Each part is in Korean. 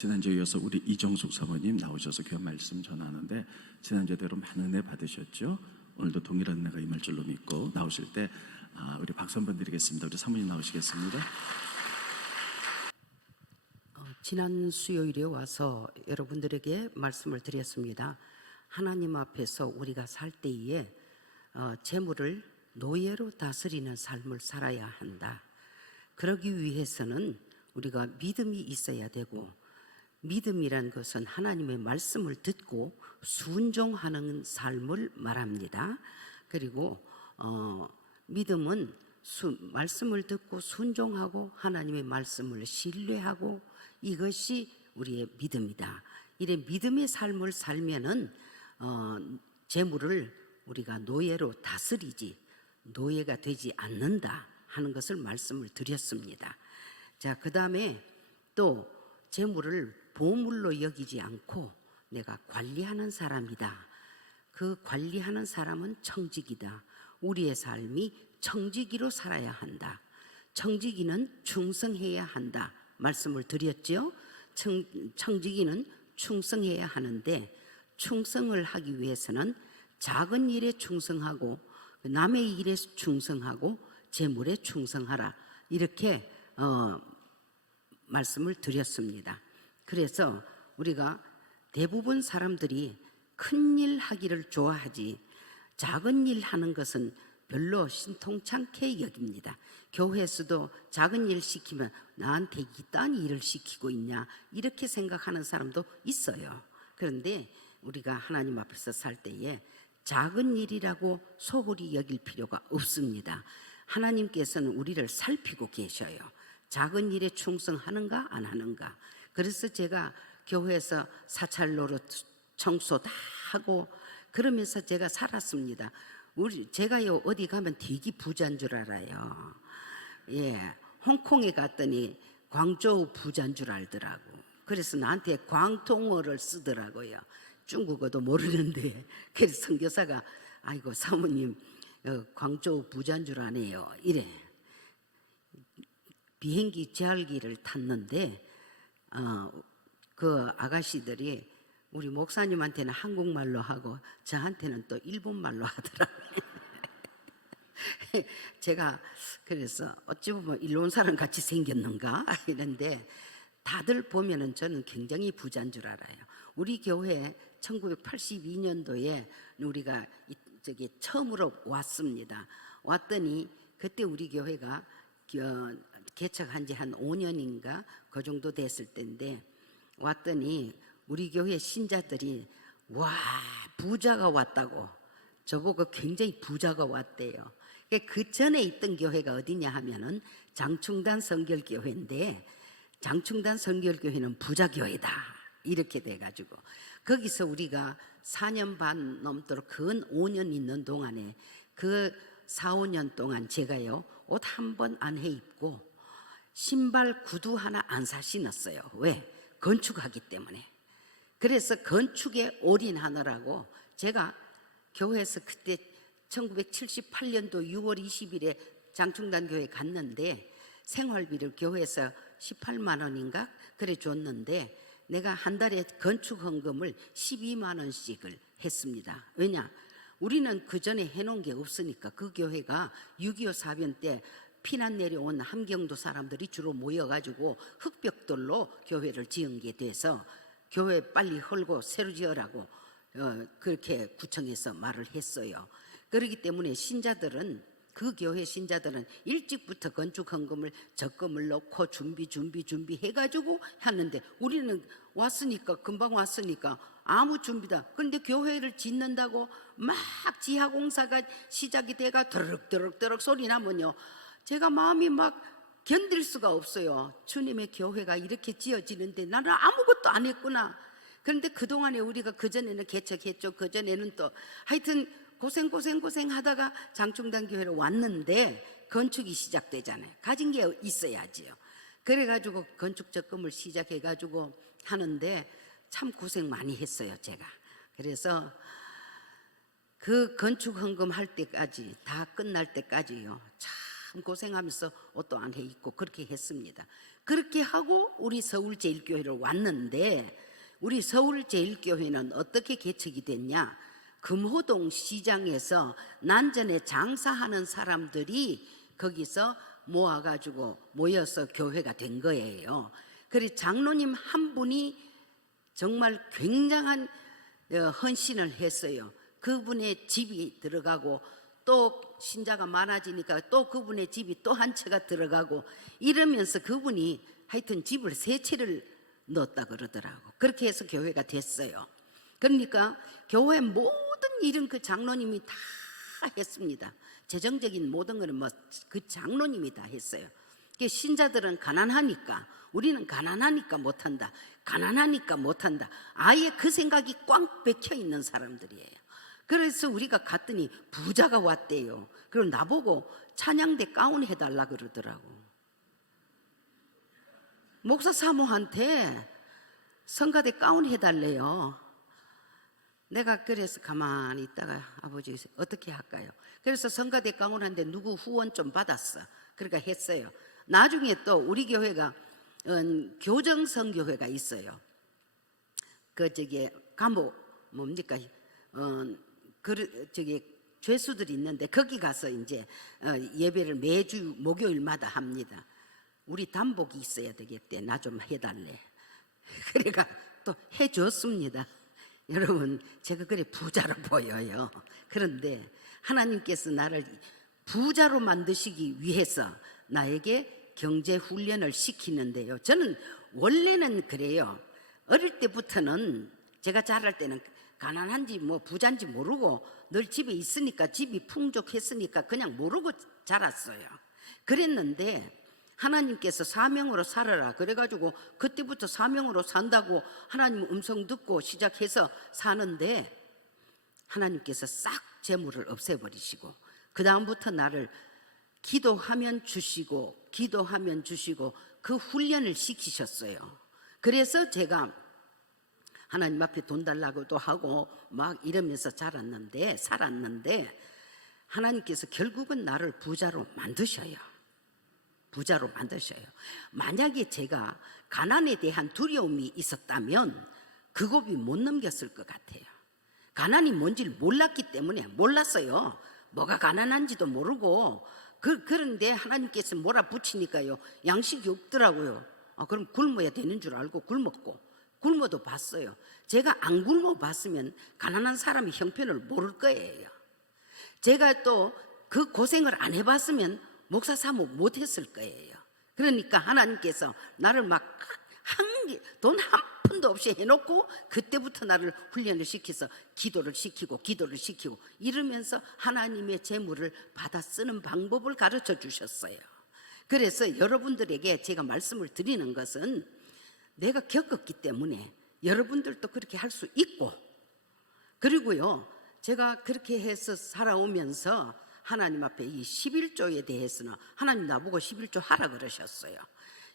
지난주에 이어서 우리 이정숙 사모님 나오셔서 귀한 말씀 전하는데 지난주대로 많은 은혜 받으셨죠? 오늘도 동일한 은혜가 임할 줄로 믿고 나오실 때 우리 박수 한번 드리겠습니다. 우리 사모님 나오시겠습니다. 지난 수요일에 와서 여러분들에게 말씀을 드렸습니다. 하나님 앞에서 우리가 살 때에 재물을 노예로 다스리는 삶을 살아야 한다. 그러기 위해서는 우리가 믿음이 있어야 되고, 믿음이란 것은 하나님의 말씀을 듣고 순종하는 삶을 말합니다. 그리고 믿음은 말씀을 듣고 순종하고 하나님의 말씀을 신뢰하고, 이것이 우리의 믿음이다. 이래 믿음의 삶을 살면은 재물을 우리가 노예로 다스리지 노예가 되지 않는다 하는 것을 말씀을 드렸습니다. 자, 그 다음에 또 재물을 보물로 여기지 않고 내가 관리하는 사람이다. 그 관리하는 사람은 청지기다. 우리의 삶이 청지기로 살아야 한다. 청지기는 충성해야 한다 말씀을 드렸죠. 청지기는 충성해야 하는데, 충성을 하기 위해서는 작은 일에 충성하고 남의 일에 충성하고 재물에 충성하라, 이렇게 말씀을 드렸습니다. 그래서 우리가 대부분 사람들이 큰 일 하기를 좋아하지 작은 일 하는 것은 별로 신통찮게 여깁니다. 교회에서도 작은 일 시키면 나한테 이딴 일을 시키고 있냐, 이렇게 생각하는 사람도 있어요. 그런데 우리가 하나님 앞에서 살 때에 작은 일이라고 소홀히 여길 필요가 없습니다. 하나님께서는 우리를 살피고 계셔요. 작은 일에 충성하는가 안 하는가. 그래서 제가 교회에서 사찰 노릇 청소 다 하고 그러면서 제가 살았습니다. 제가요 어디 가면 되게 부자인 줄 알아요. 예, 홍콩에 갔더니 광저우 부자인 줄 알더라고. 그래서 나한테 광통어를 쓰더라고요. 중국어도 모르는데. 그래서 선교사가 아이고 사모님 광저우 부자인 줄 아네요, 이래. 비행기 제알기를 탔는데 그 아가씨들이 우리 목사님한테는 한국말로 하고 저한테는 또 일본말로 하더라고요. 제가 그래서 어찌 보면 일본 사람 같이 생겼는가 이런데, 다들 보면은 저는 굉장히 부자인 줄 알아요. 우리 교회 1982년도에 우리가 처음으로 왔습니다. 왔더니 그때 우리 교회가 개척한 지 한 5년인가 그 정도 됐을 때인데, 왔더니 우리 교회 신자들이 와 부자가 왔다고 저보고 굉장히 부자가 왔대요. 그 전에 있던 교회가 어디냐 하면은 장충단 성결교회인데, 장충단 성결교회는 부자교회다 이렇게 돼가지고 거기서 우리가 4년 반 넘도록 근 5년 있는 동안에 그 4, 5년 동안 제가요 옷 한 번 안 해 입고 신발 구두 하나 안 사 신었어요. 왜? 건축하기 때문에. 그래서 건축에 올인하느라고 제가 교회에서 그때 1978년도 6월 20일에 장충단 교회 갔는데 생활비를 교회에서 18만 원인가 그래 줬는데, 내가 한 달에 건축 헌금을 12만 원씩을 했습니다. 왜냐? 우리는 그 전에 해놓은 게 없으니까. 그 교회가 6.25 사변 때 피난 내려온 함경도 사람들이 주로 모여가지고 흙벽돌로 교회를 지은 게 돼서 교회 빨리 헐고 새로 지으라고 그렇게 구청에서 말을 했어요. 그렇기 때문에 신자들은, 그 교회 신자들은 일찍부터 건축 헌금을 적금을 넣고 준비 해가지고 하는데, 우리는 왔으니까 금방 왔으니까 아무 준비다. 그런데 교회를 짓는다고 막 지하공사가 시작이 돼가 드럭드럭 소리 나면요 제가 마음이 막 견딜 수가 없어요. 주님의 교회가 이렇게 지어지는데 나는 아무것도 안 했구나. 그런데 그동안에 우리가 그전에는 개척했죠. 그전에는 또 하여튼 고생 하다가 장충단 교회로 왔는데 건축이 시작되잖아요. 가진 게 있어야지요. 그래가지고 건축 적금을 시작해가지고 하는데 참 고생 많이 했어요, 제가. 그래서 그 건축 헌금 할 때까지, 다 끝날 때까지요 참 고생하면서 옷도 안 해 입고 그렇게 했습니다. 그렇게 하고 우리 서울제일교회를 왔는데, 우리 서울제일교회는 어떻게 개척이 됐냐? 금호동 시장에서 난전에 장사하는 사람들이 거기서 모여서 교회가 된 거예요. 그래서 장로님 한 분이 정말 굉장한 헌신을 했어요. 그분의 집이 들어가고 또 신자가 많아지니까 또 그분의 집이 또 한 채가 들어가고 이러면서 그분이 하여튼 집을 3채를 넣었다 그러더라고. 그렇게 해서 교회가 됐어요. 그러니까 교회 모든 일은 그 장로님이 다 했습니다. 재정적인 모든 거는 그 장로님이 다 했어요. 신자들은 가난하니까, 우리는 가난하니까 못한다, 가난하니까 못한다, 아예 그 생각이 꽉 박혀 있는 사람들이에요. 그래서 우리가 갔더니 부자가 왔대요. 그리고 나보고 찬양대 가운 해달라 그러더라고. 목사 사모한테 성가대 가운 해달래요. 내가 그래서 가만히 있다가 아버지 어떻게 할까요? 그래서 성가대 가운한데 누구 후원 좀 받았어. 그러니까 했어요. 나중에 또 우리 교회가 교정성교회가 있어요. 감옥 뭡니까? 죄수들이 있는데 거기 가서 이제 예배를 매주 목요일마다 합니다. 우리 단복이 있어야 되겠대. 나 좀 해달래. 그래가 또 해줬습니다. 여러분, 제가 그래 부자로 보여요. 그런데 하나님께서 나를 부자로 만드시기 위해서 나에게 경제 훈련을 시키는데요. 저는 원래는 그래요. 어릴 때부터는 제가 자랄 때는 가난한지 부자인지 모르고 늘 집에 있으니까, 집이 풍족했으니까 그냥 모르고 자랐어요. 그랬는데 하나님께서 사명으로 살아라 그래가지고 그때부터 사명으로 산다고 하나님 음성 듣고 시작해서 사는데, 하나님께서 싹 재물을 없애버리시고 그 다음부터 나를 기도하면 주시고 기도하면 주시고 그 훈련을 시키셨어요. 그래서 제가 하나님 앞에 돈 달라고도 하고 막 이러면서 살았는데 하나님께서 결국은 나를 부자로 만드셔요. 부자로 만드셔요. 만약에 제가 가난에 대한 두려움이 있었다면 그 고비 못 넘겼을 것 같아요. 가난이 뭔지를 몰랐기 때문에, 몰랐어요. 뭐가 가난한지도 모르고. 그런데 하나님께서 몰아붙이니까요, 양식이 없더라고요. 그럼 굶어야 되는 줄 알고 굶어도 봤어요. 제가 안 굶어 봤으면 가난한 사람의 형편을 모를 거예요. 제가 또 그 고생을 안 해봤으면 목사 사모 못했을 거예요. 그러니까 하나님께서 나를 막 돈 한 푼도 없이 해놓고 그때부터 나를 훈련을 시켜서 기도를 시키고 이러면서 하나님의 재물을 받아 쓰는 방법을 가르쳐 주셨어요. 그래서 여러분들에게 제가 말씀을 드리는 것은, 내가 겪었기 때문에 여러분들도 그렇게 할 수 있고, 그리고요 제가 그렇게 해서 살아오면서 하나님 앞에 이 11조에 대해서는 하나님 나보고 11조 하라 그러셨어요.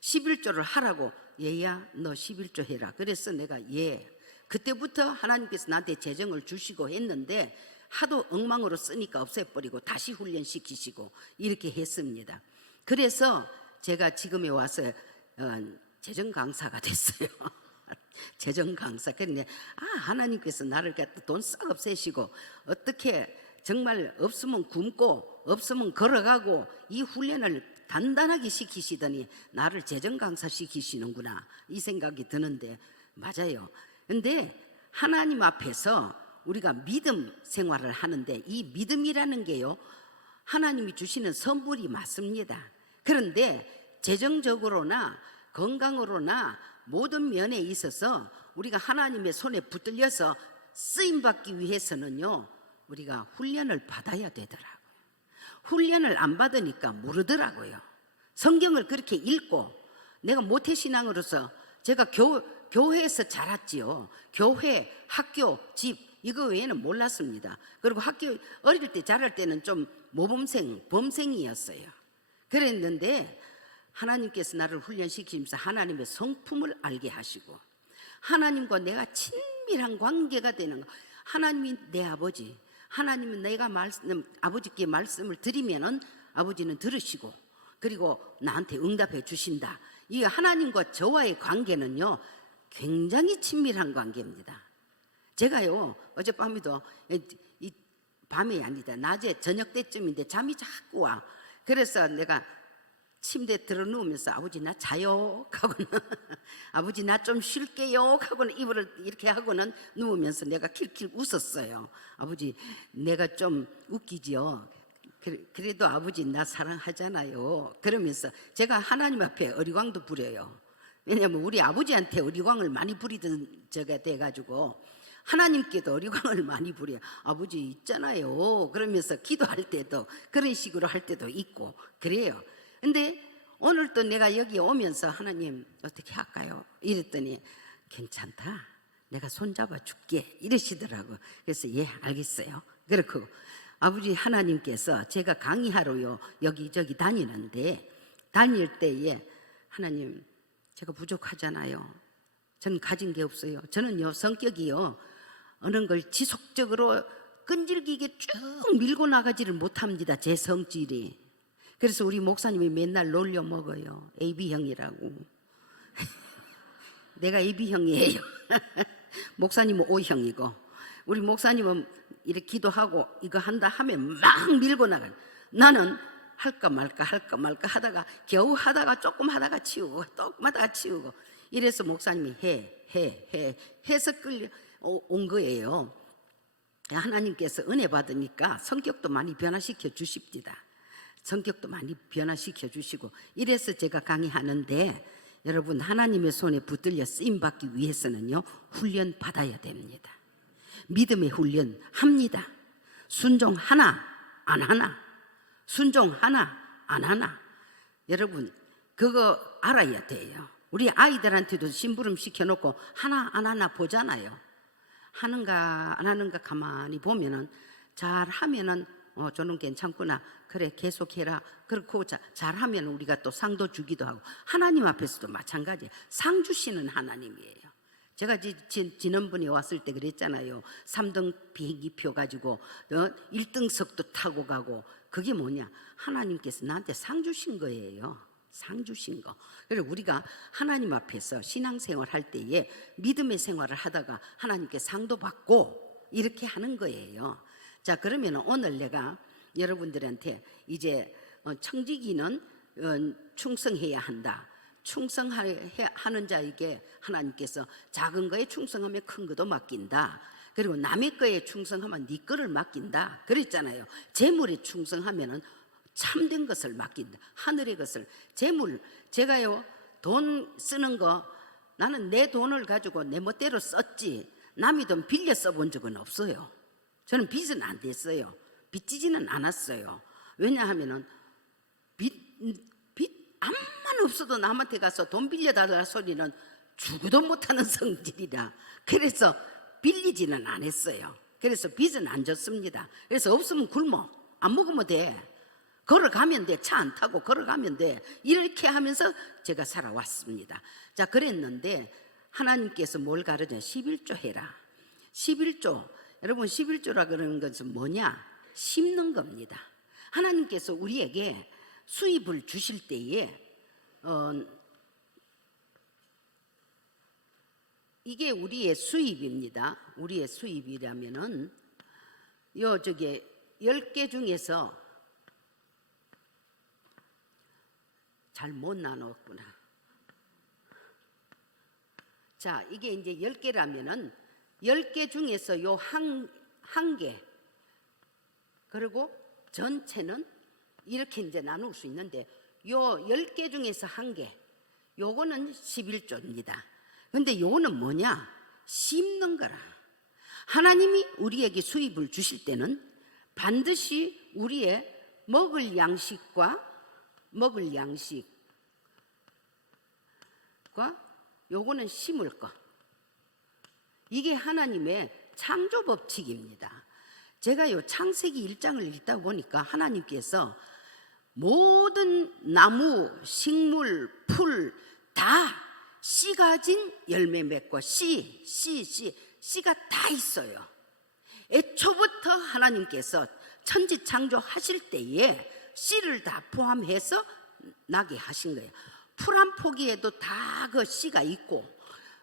11조를 하라고, 얘야 너 11조 해라. 그래서 내가 그때부터 하나님께서 나한테 재정을 주시고 했는데 하도 엉망으로 쓰니까 없애버리고 다시 훈련시키시고 이렇게 했습니다. 그래서 제가 지금에 와서 재정 강사가 됐어요. 재정 강사. 그런데 하나님께서 나를 갖다 돈 싹 없애시고 어떻게 정말 없으면 굶고 없으면 걸어가고 이 훈련을 단단하게 시키시더니 나를 재정 강사 시키시는구나, 이 생각이 드는데 맞아요. 근데 하나님 앞에서 우리가 믿음 생활을 하는데 이 믿음이라는 게요, 하나님이 주시는 선물이 맞습니다. 그런데 재정적으로나 건강으로나 모든 면에 있어서 우리가 하나님의 손에 붙들려서 쓰임받기 위해서는요, 우리가 훈련을 받아야 되더라고요. 훈련을 안 받으니까 모르더라고요. 성경을 그렇게 읽고, 내가 모태신앙으로서 제가 교회에서 자랐지요. 교회, 학교, 집 이거 외에는 몰랐습니다. 그리고 학교 어릴 때 자랄 때는 좀 범생이었어요. 그랬는데 하나님께서 나를 훈련시키면서 하나님의 성품을 알게 하시고, 하나님과 내가 친밀한 관계가 되는 거. 하나님이 내 아버지, 하나님은 내가 아버지께 말씀을 드리면은 아버지는 들으시고 그리고 나한테 응답해 주신다. 이 하나님과 저와의 관계는요 굉장히 친밀한 관계입니다. 제가요 어젯밤에도 이 밤이 아니다 낮에 저녁 때쯤인데 잠이 자꾸 와. 그래서 내가 침대에 들어 누우면서 아버지 나 자요 하고는 아버지 나 좀 쉴게요 하고는 이불을 이렇게 하고는 누우면서 내가 킬킬 웃었어요. 아버지 내가 좀 웃기지요. 그래도 아버지 나 사랑하잖아요. 그러면서 제가 하나님 앞에 어리광도 부려요. 왜냐하면 우리 아버지한테 어리광을 많이 부리던 저가 돼가지고 하나님께도 어리광을 많이 부려요. 아버지 있잖아요. 그러면서 기도할 때도 그런 식으로 할 때도 있고 그래요. 근데 오늘 또 내가 여기 오면서 하나님 어떻게 할까요? 이랬더니 괜찮다. 내가 손잡아 줄게 이러시더라고. 그래서 예 알겠어요. 그렇고 아버지 하나님께서 제가 강의하러요 여기저기 다니는데 다닐 때에 하나님 제가 부족하잖아요. 저는 가진 게 없어요. 저는요 성격이요 어느 걸 지속적으로 끈질기게 쭉 밀고 나가지를 못합니다. 제 성질이. 그래서 우리 목사님이 맨날 놀려 먹어요. AB형이라고. 내가 AB형이에요. 목사님은 O형이고 우리 목사님은 이렇게 기도하고 이거 한다 하면 막 밀고 나가요. 나는 할까 말까 하다가 겨우 하다가 조금 하다가 치우고 조금 하다가 치우고 이래서 목사님이 해서 끌려 온 거예요. 하나님께서 은혜 받으니까 성격도 많이 변화시켜 주십니다. 성격도 많이 변화시켜 주시고 이래서 제가 강의하는데 여러분 하나님의 손에 붙들려 쓰임 받기 위해서는요 훈련 받아야 됩니다. 믿음의 훈련 합니다. 순종 하나 안 하나 순종 하나 안 하나 여러분 그거 알아야 돼요. 우리 아이들한테도 심부름 시켜놓고 하나 안 하나 보잖아요. 하는가 안 하는가 가만히 보면은 잘하면은 저는 괜찮구나. 그래 계속해라. 그렇고 잘하면 우리가 또 상도 주기도 하고 하나님 앞에서도 마찬가지예요. 상 주시는 하나님이에요. 제가 지난번에 왔을 때 그랬잖아요. 3등 비행기표 가지고 1등석도 타고 가고 그게 뭐냐 하나님께서 나한테 상 주신 거예요. 상 주신 거. 그래서 우리가 하나님 앞에서 신앙생활 할 때에 믿음의 생활을 하다가 하나님께 상도 받고 이렇게 하는 거예요. 자 그러면 오늘 내가 여러분들한테 이제 청지기는 충성해야 한다. 충성하는 자에게 하나님께서 작은 거에 충성하면 큰 것도 맡긴다. 그리고 남의 거에 충성하면 네 거를 맡긴다. 그랬잖아요. 재물에 충성하면은 참된 것을 맡긴다. 하늘의 것을 재물 제가요 돈 쓰는 거 나는 내 돈을 가지고 내 멋대로 썼지 남의 돈 빌려 써본 적은 없어요. 저는 빚은 안 됐어요. 빚지지는 않았어요. 왜냐하면은 빚 암만 없어도 남한테 가서 돈 빌려달라 소리는 죽어도 못하는 성질이라 그래서 빌리지는 않았어요. 그래서 빚은 안 졌습니다. 그래서 없으면 굶어 안 먹으면 돼. 걸어가면 돼. 차 안 타고 걸어가면 돼. 이렇게 하면서 제가 살아왔습니다. 자 그랬는데 하나님께서 뭘 가르쳐 11조 해라. 11조 여러분 11조라 그러는 것은 뭐냐? 심는 겁니다. 하나님께서 우리에게 수입을 주실 때에 이게 우리의 수입입니다. 우리의 수입이라면은 요 저기 10개 중에서 잘 못 나눴구나. 자, 이게 이제 10개라면은 10개 중에서 요 한 개, 그리고 전체는 이렇게 이제 나눌 수 있는데 요 10개 중에서 한 개, 요거는 11조입니다. 근데 요거는 뭐냐? 심는 거라. 하나님이 우리에게 수입을 주실 때는 반드시 우리의 먹을 양식과 요거는 심을 거. 이게 하나님의 창조 법칙입니다. 제가요 창세기 1장을 읽다 보니까 하나님께서 모든 나무, 식물, 풀 다 씨 가진 열매 맺고 씨가 다 있어요. 애초부터 하나님께서 천지 창조하실 때에 씨를 다 포함해서 나게 하신 거예요. 풀 한 포기에도 다 그 씨가 있고,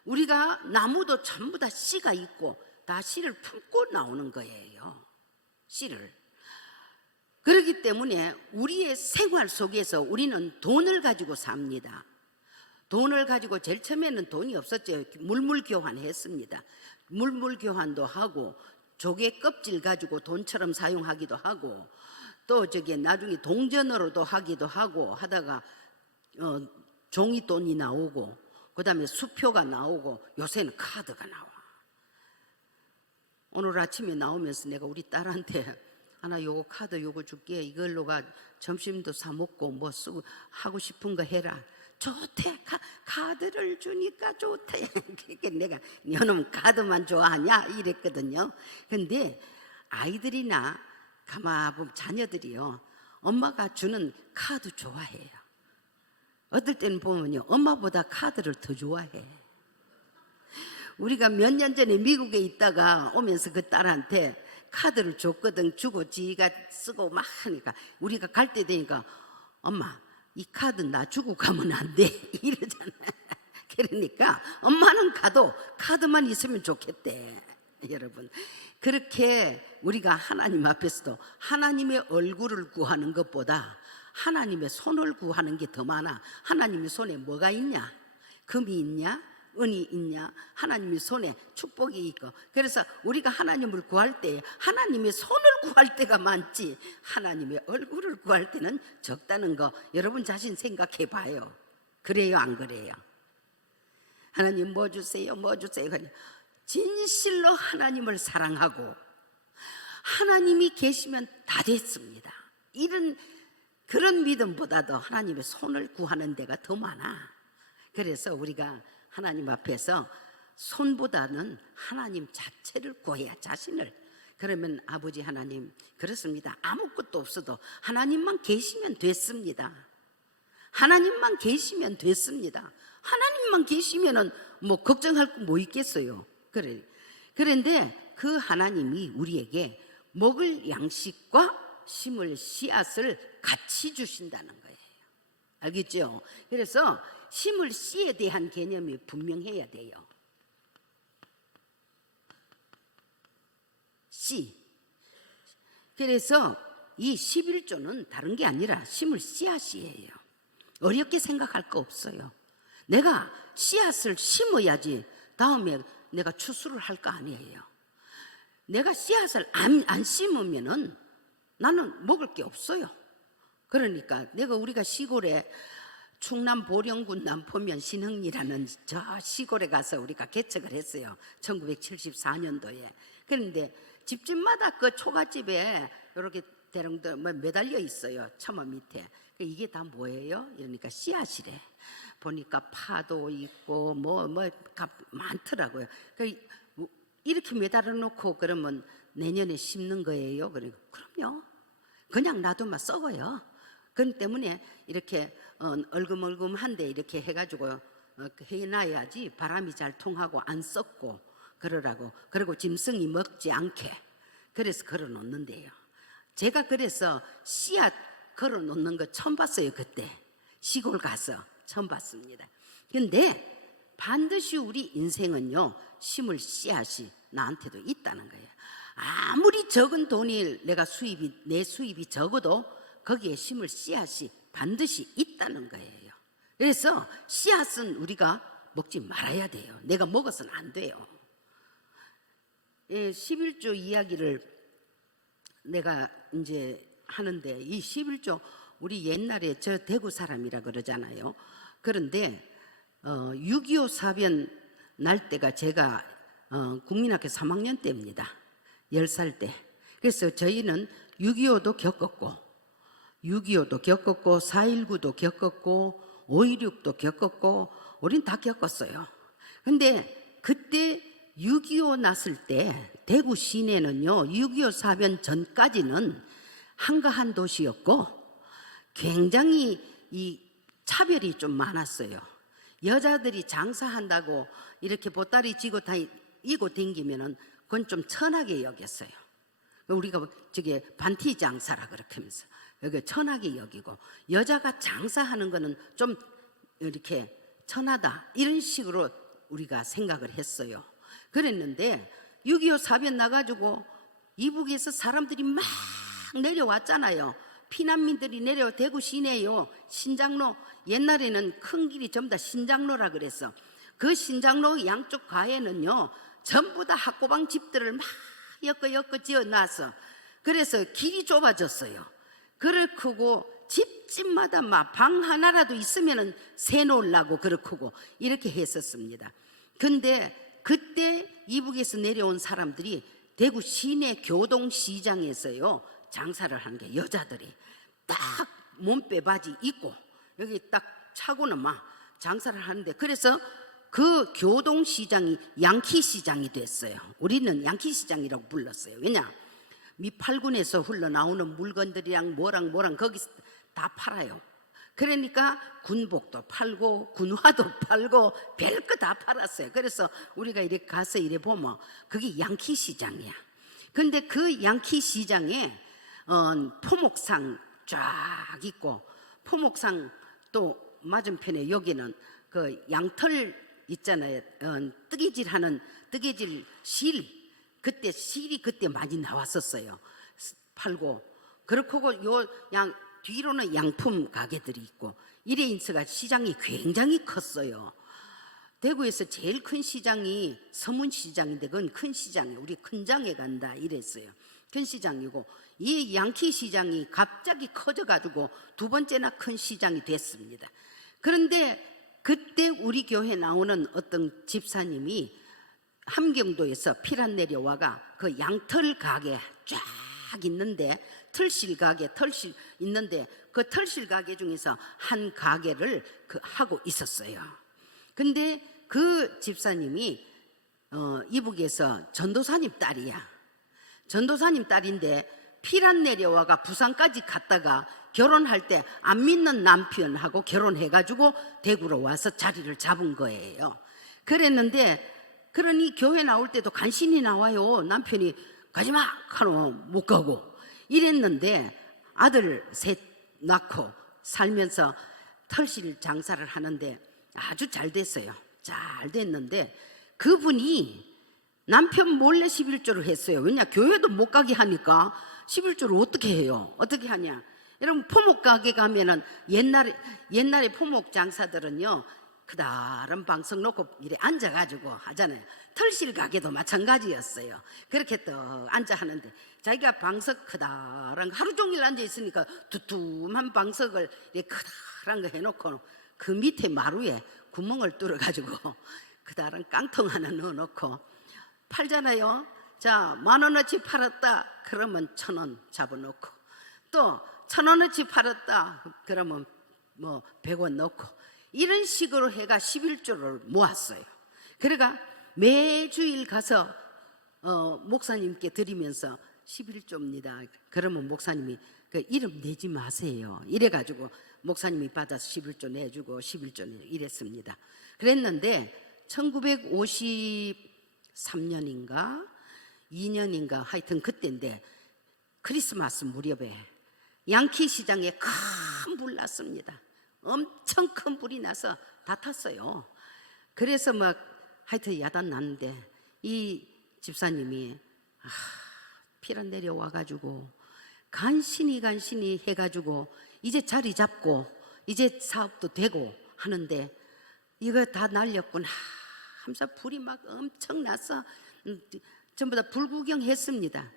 우리가 나무도 전부 다 씨가 있고 다 씨를 품고 나오는 거예요. 씨를. 그렇기 때문에 우리의 생활 속에서 우리는 돈을 가지고 삽니다. 돈을 가지고 제일 처음에는 돈이 없었죠. 물물 교환했습니다. 물물 교환도 하고 조개 껍질 가지고 돈처럼 사용하기도 하고, 또 저기 나중에 동전으로도 하기도 하고 하다가 종이돈이 나오고, 그 다음에 수표가 나오고, 요새는 카드가 나와. 오늘 아침에 나오면서 내가 우리 딸한테 하나 요거 카드 요거 줄게, 이걸로가 점심도 사 먹고 뭐 쓰고 하고 싶은 거 해라. 좋대. 카드를 주니까 좋대. 그러니까 내가 너는 카드만 좋아하냐 이랬거든요. 근데 아이들이나 가만 보면 자녀들이요, 엄마가 주는 카드 좋아해요. 어떨 때는 보면요, 엄마보다 카드를 더 좋아해. 우리가 몇 년 전에 미국에 있다가 오면서 그 딸한테 카드를 줬거든. 주고 지가 쓰고 막 하니까 우리가 갈 때 되니까 엄마 이 카드 나 주고 가면 안 돼 이러잖아. 그러니까 엄마는 가도 카드만 있으면 좋겠대. 여러분, 그렇게 우리가 하나님 앞에서도 하나님의 얼굴을 구하는 것보다 하나님의 손을 구하는 게 더 많아. 하나님의 손에 뭐가 있냐? 금이 있냐? 은이 있냐? 하나님의 손에 축복이 있고. 그래서 우리가 하나님을 구할 때 하나님의 손을 구할 때가 많지, 하나님의 얼굴을 구할 때는 적다는 거 여러분 자신 생각해 봐요. 그래요, 안 그래요? 하나님 뭐 주세요, 뭐 주세요. 진실로 하나님을 사랑하고 하나님이 계시면 다 됐습니다. 이런 그런 믿음보다도 하나님의 손을 구하는 데가 더 많아. 그래서 우리가 하나님 앞에서 손보다는 하나님 자체를 구해야, 자신을. 그러면 아버지 하나님, 그렇습니다. 아무것도 없어도 하나님만 계시면 됐습니다. 하나님만 계시면 됐습니다. 하나님만 계시면은 뭐 걱정할 거 뭐 있겠어요. 그래. 그런데 그 하나님이 우리에게 먹을 양식과 심을 씨앗을 같이 주신다는 거예요. 알겠죠? 그래서 심을 씨에 대한 개념이 분명해야 돼요. 씨. 그래서 이 11조는 다른 게 아니라 심을 씨앗이에요. 어렵게 생각할 거 없어요. 내가 씨앗을 심어야지 다음에 내가 추수를 할 거 아니에요. 내가 씨앗을 안 심으면은 나는 먹을 게 없어요. 그러니까 우리가 시골에 충남 보령군 남포면 신흥리라는 저 시골에 가서 우리가 개척을 했어요. 1974년도에. 그런데 집집마다 그 초가집에 이렇게 대롱도 매달려 있어요. 처마 밑에. 이게 다 뭐예요? 이러니까 씨앗이래. 보니까 파도 있고 뭐 많더라고요. 이렇게 매달아 놓고 그러면 내년에 심는 거예요? 그럼요. 그냥 놔두면 썩어요. 그렇기 때문에 이렇게 얼금얼금한데 이렇게 해가지고 해놔야지 바람이 잘 통하고 안 썩고 그러라고. 그리고 짐승이 먹지 않게. 그래서 걸어 놓는데요. 제가 그래서 씨앗 걸어 놓는 거 처음 봤어요. 그때 시골 가서 처음 봤습니다. 근데 반드시 우리 인생은요, 심을 씨앗이 나한테도 있다는 거예요. 아무리 적은 돈이 내 수입이 적어도 거기에 심을 씨앗이 반드시 있다는 거예요. 그래서 씨앗은 우리가 먹지 말아야 돼요. 내가 먹어서는 안 돼요. 11조 이야기를 내가 이제 하는데, 이 11조 우리 옛날에 저 대구 사람이라 그러잖아요. 그런데 6.25 사변 날 때가 제가 국민학교 3학년 때입니다. 10살 때. 그래서 저희는 6.25도 겪었고 4.19도 겪었고 5.16도 겪었고 우린 다 겪었어요. 근데 그때 6.25 났을 때 대구 시내는요, 6.25 사변 전까지는 한가한 도시였고 굉장히 이 차별이 좀 많았어요. 여자들이 장사한다고 이렇게 보따리 쥐고 이고 댕기면은 그건 좀 천하게 여겼어요. 우리가 저게 반티 장사라 그렇게 하면서 여기 천하게 여기고, 여자가 장사하는 거는 좀 이렇게 천하다 이런 식으로 우리가 생각을 했어요. 그랬는데 6.25 사변 나가지고 이북에서 사람들이 막 내려왔잖아요. 피난민들이 내려 대구 시내요. 신장로, 옛날에는 큰 길이 전부 다 신장로라 그랬어. 그 신장로 양쪽 가에는요 전부 다 학고방 집들을 막 엮어 지어놔서 그래서 길이 좁아졌어요. 그렇고 집집마다 막 방 하나라도 있으면은 새 놓으려고 그렇고 이렇게 했었습니다. 근데 그때 이북에서 내려온 사람들이 대구 시내 교동시장에서요 장사를 한 게 여자들이 딱 몸빼 바지 입고 여기 딱 차고는 막 장사를 하는데 그래서 그 교동시장이 양키시장이 됐어요. 우리는 양키시장이라고 불렀어요. 왜냐? 미팔군에서 흘러나오는 물건들이랑 뭐랑 거기서 다 팔아요. 그러니까 군복도 팔고 군화도 팔고 별거 다 팔았어요. 그래서 우리가 이렇게 가서 이래 보면 그게 양키시장이야. 근데 그 양키시장에 포목상 쫙 있고 포목상 또 맞은편에 여기는 그 양털 있잖아요. 뜨개질하는 뜨개질 실 그때 실이 그때 많이 나왔었어요. 팔고 그렇고 요 양 뒤로는 양품 가게들이 있고 이래인스가 시장이 굉장히 컸어요. 대구에서 제일 큰 시장이 서문시장인데 그건 큰 시장이에요. 우리 큰장에 간다 이랬어요. 큰 시장이고 이 양키 시장이 갑자기 커져가지고 두 번째나 큰 시장이 됐습니다. 그런데 그때 우리 교회 나오는 어떤 집사님이 함경도에서 피란 내려와가 그 양털 가게 쫙 있는데 털실 가게 털실 있는데 그 털실 가게 중에서 한 가게를 하고 있었어요. 근데 그 집사님이 이북에서 전도사님 딸이야. 전도사님 딸인데 피란 내려와가 부산까지 갔다가 결혼할 때 안 믿는 남편하고 결혼해가지고 대구로 와서 자리를 잡은 거예요. 그랬는데 그러니 교회 나올 때도 간신히 나와요. 남편이 가지마 하러 못 가고 이랬는데 아들 셋 낳고 살면서 털실 장사를 하는데 아주 잘 됐어요. 잘 됐는데 그분이 남편 몰래 11조를 했어요. 왜냐 교회도 못 가게 하니까 11조를 어떻게 해요? 어떻게 하냐? 여러분 포목 가게 가면은 옛날에 포목 장사들은요 그다란 방석 놓고 이래 앉아가지고 하잖아요. 털실 가게도 마찬가지였어요. 그렇게 또 앉아 하는데 자기가 방석 크다란 하루 종일 앉아 있으니까 두툼한 방석을 이렇게 크다란 거 해놓고 그 밑에 마루에 구멍을 뚫어가지고 그다란 깡통 하나 넣어놓고 팔잖아요. 자 10,000원어치 팔았다 그러면 1,000원 잡아놓고 또 1,000원어치 팔았다 그러면 뭐 100원 넣고 이런 식으로 해가 11조를 모았어요. 그러니까 매주일 가서 목사님께 드리면서 11조입니다. 그러면 목사님이 그 이름 내지 마세요. 이래가지고 목사님이 받아서 11조 내주고 11조 이랬습니다. 그랬는데 1953년인가 2년인가 하여튼 그때인데 크리스마스 무렵에 양키 시장에 큰 불 났습니다. 엄청 큰 불이 나서 다 탔어요. 그래서 막 하여튼 야단 났는데 이 집사님이 피란 내려와가지고 간신히 해가지고 이제 자리 잡고 이제 사업도 되고 하는데 이거 다 날렸구나 하면서 불이 막 엄청 나서 전부 다 불구경 했습니다.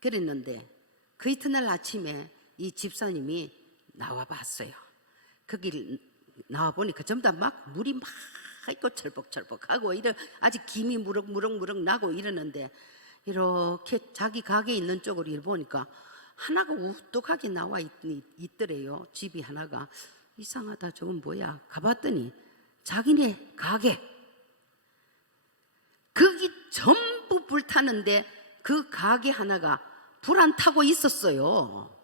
그랬는데 그 이튿날 아침에 이 집사님이 나와 봤어요. 거기 나와 보니까 전부 다 막 물이 막 있고 철벅철벅하고 아직 김이 무럭무럭 나고 이러는데 이렇게 자기 가게 있는 쪽으로 이렇게 보니까 하나가 우뚝하게 나와 있더래요. 집이 하나가 이상하다 저건 뭐야 가봤더니 자기네 가게 거기 전부 불타는데 그 가게 하나가 불 안 타고 있었어요.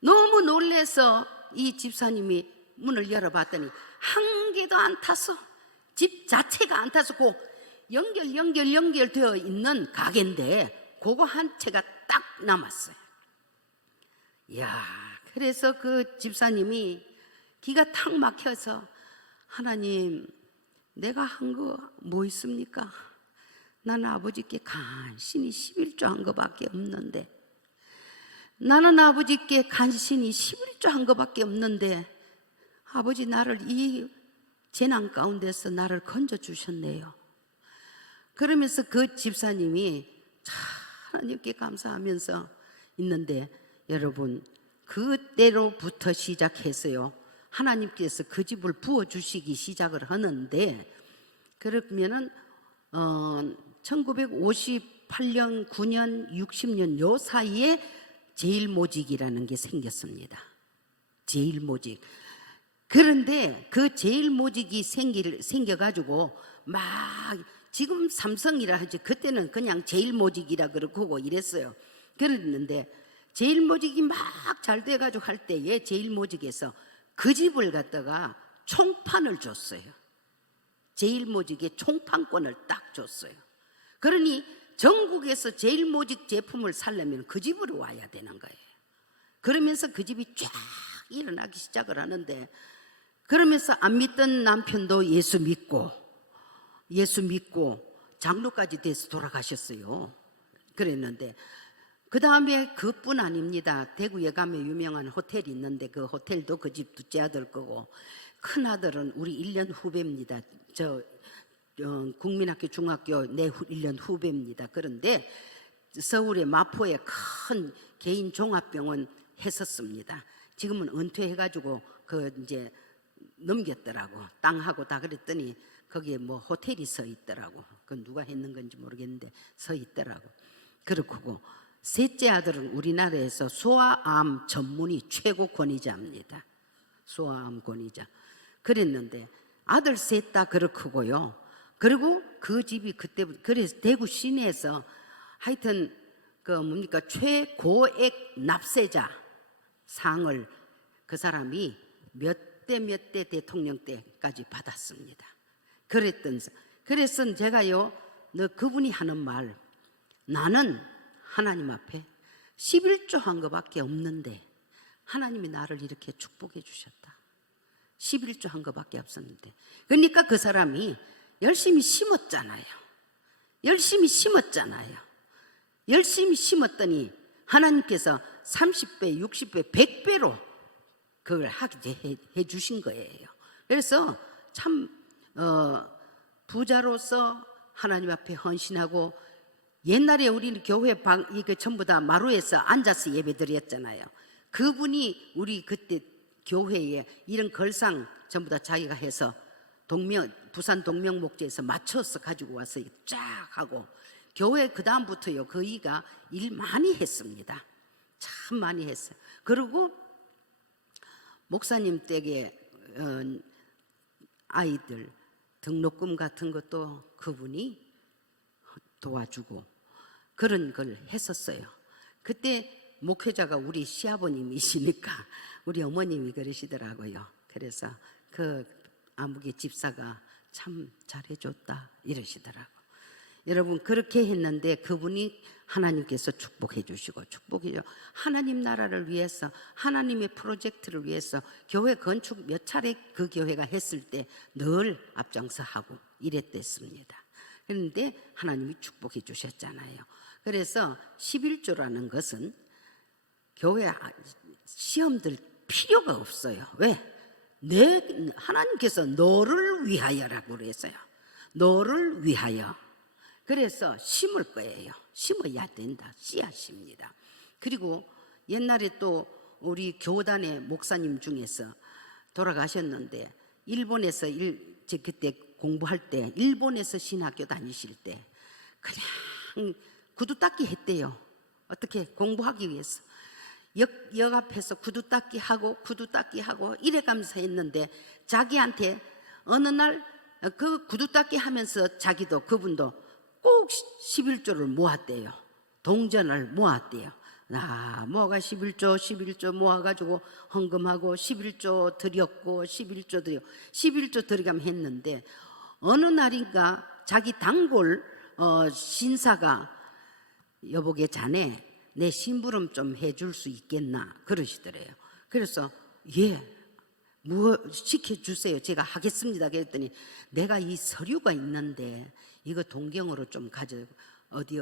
너무 놀래서 이 집사님이 문을 열어봤더니 한 개도 안 타서 집 자체가 안 타서 그 연결되어 있는 가게인데 그거 한 채가 딱 남았어요. 이야, 그래서 그 집사님이 기가 탁 막혀서 하나님, 내가 한 거 뭐 있습니까? 나는 아버지께 간신히 11조 한 거밖에 없는데, 나는 아버지께 간신히 11조 한 거밖에 없는데 아버지, 나를 이 재난 가운데서 나를 건져 주셨네요. 그러면서 그 집사님이 참 하나님께 감사하면서 있는데, 여러분, 그때로부터 시작해서요, 하나님께서 그 집을 부어주시기 시작을 하는데, 그러면은 1958년, 9년, 60년 요 사이에 제일모직이라는 게 생겼습니다. 제일모직. 그런데 그 제일모직이 생겨가지고 막, 지금 삼성이라 하지 그때는 그냥 제일모직이라 그러고 이랬어요. 그랬는데 제일모직이 막 잘 돼가지고 할 때에 제일모직에서 그 집을 갖다가 총판을 줬어요. 제일모직에 총판권을 딱 줬어요. 그러니 전국에서 제일모직 제품을 사려면 그 집으로 와야 되는 거예요. 그러면서 그 집이 쫙 일어나기 시작을 하는데, 그러면서 안 믿던 남편도 예수 믿고 장로까지 돼서 돌아가셨어요. 그랬는데 그 다음에 그뿐 아닙니다. 대구에 가면 유명한 호텔이 있는데 그 호텔도 그 집 둘째 아들 거고, 큰 아들은 우리 1년 후배입니다. 국민학교 중학교 내 1년 후배입니다. 그런데 서울의 마포에 큰 개인 종합병원 했었습니다. 지금은 은퇴해가지고 그 이제 넘겼더라고. 땅하고 다. 그랬더니 거기에 뭐 호텔이 서 있더라고. 그건 누가 했는 건지 모르겠는데 서 있더라고. 그렇고 셋째 아들은 우리나라에서 소아암 전문의 최고 권위자입니다. 소아암 권위자. 그랬는데 아들 셋 다 그렇고요. 그리고 그 집이 그때부터, 그래서 대구 시내에서 하여튼 그 뭡니까 최고액 납세자 상을 그 사람이 몇 대 대통령 때까지 받았습니다. 그래서 제가요, 너 그분이 하는 말, 나는 하나님 앞에 11조 한 거밖에 없는데 하나님이 나를 이렇게 축복해 주셨다. 11조 한 거밖에 없었는데. 그러니까 그 사람이 열심히 심었잖아요. 열심히 심었더니 하나님께서 30배, 60배, 100배로 그걸 하게 해 주신 거예요. 그래서 참 부자로서 하나님 앞에 헌신하고, 옛날에 우리 교회 이게 전부 다 마루에서 앉아서 예배 드렸잖아요. 그분이 우리 그때 교회에 이런 걸상 전부 다 자기가 해서 부산 동명목재에서 맞춰서 가지고 와서 쫙 하고, 교회 그 다음부터요 거기가 일 많이 했습니다. 참 많이 했어요. 그리고 목사님 댁에 아이들 등록금 같은 것도 그분이 도와주고 그런 걸 했었어요. 그때 목회자가 우리 시아버님이시니까 우리 어머님이 그러시더라고요. 그래서 그 아무개 집사가 참 잘해줬다 이러시더라고요. 여러분, 그렇게 했는데 그분이 하나님께서 축복해 주시고 하나님 나라를 위해서, 하나님의 프로젝트를 위해서 교회 건축 몇 차례 그 교회가 했을 때 늘 앞장서 하고 이랬댔습니다. 그런데 하나님이 축복해 주셨잖아요. 그래서 11조라는 것은 교회 시험 들 필요가 없어요. 왜? 하나님께서 너를 위하여라고 그랬어요. 너를 위하여. 그래서 심을 거예요. 심어야 된다. 씨앗입니다. 그리고 옛날에 또 우리 교단의 목사님 중에서 돌아가셨는데, 일본에서 그때 공부할 때 일본에서 신학교 다니실 때 그냥 구두 닦기 했대요. 어떻게 공부하기 위해서 역 앞에서 구두 닦기 하고 이래가면서 했는데, 자기한테 어느 날 그 구두 닦기 하면서 그분도 꼭 11조를 모았대요. 동전을 모았대요. 뭐가 11조 모아가지고 헌금하고 11조 드렸고 11조 드리감 했는데, 어느 날인가 자기 단골 신사가 여보게 자네 내 심부름 좀 해줄 수 있겠나 그러시더래요. 그래서 예, 뭐 시켜주세요. 제가 하겠습니다. 그랬더니 내가 이 서류가 있는데 이거 동경으로 좀 가져 어디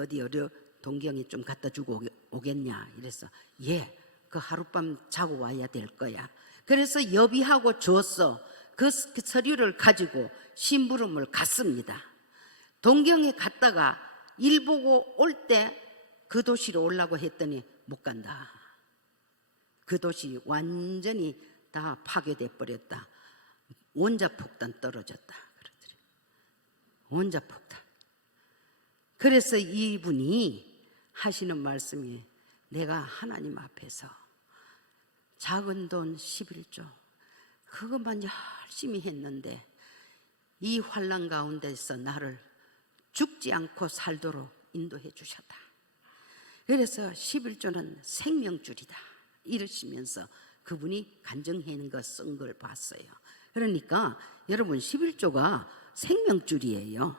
동경에 좀 갖다 주고 오겠냐 이랬어. 예, 그 하룻밤 자고 와야 될 거야. 그래서 여비하고 줬어. 그 서류를 가지고 심부름을 갔습니다. 동경에 갔다가 일 보고 올 때 그 도시로 오려고 했더니 못 간다. 그 도시 완전히 다 파괴돼 버렸다. 원자폭탄 떨어졌다. 그러더래요. 원자폭탄. 그래서 이분이 하시는 말씀이 내가 하나님 앞에서 작은 돈 11조 그것만 열심히 했는데 이 환난 가운데서 나를 죽지 않고 살도록 인도해 주셨다. 그래서 11조는 생명줄이다 이러시면서 그분이 간증하는 거 쓴 걸 봤어요. 그러니까 여러분 11조가 생명줄이에요.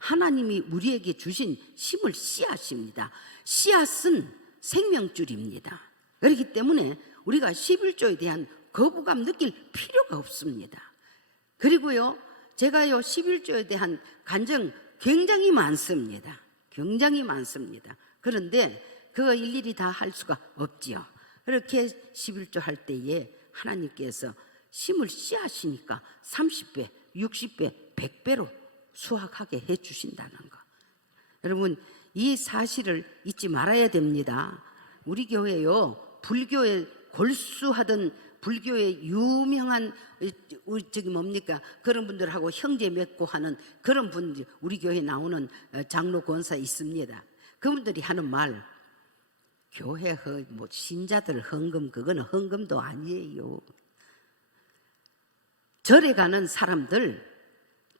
하나님이 우리에게 주신 심을 씨앗입니다. 씨앗은 생명줄입니다. 그렇기 때문에 우리가 11조에 대한 거부감 느낄 필요가 없습니다. 그리고요 제가요 11조에 대한 간증 굉장히 많습니다. 굉장히 많습니다. 그런데 그거 일일이 다 할 수가 없지요. 그렇게 11조 할 때에 하나님께서 심을 씨앗이니까 30배, 60배, 100배로 수확하게 해 주신다는 거. 여러분 이 사실을 잊지 말아야 됩니다. 우리 교회요 불교에 골수하던 불교의 유명한 뭡니까 그런 분들하고 형제 맺고 하는 그런 분들 우리 교회에 나오는 장로 권사 있습니다. 그분들이 하는 말 교회 뭐 신자들 헌금 그거는 헌금도 아니에요. 절에 가는 사람들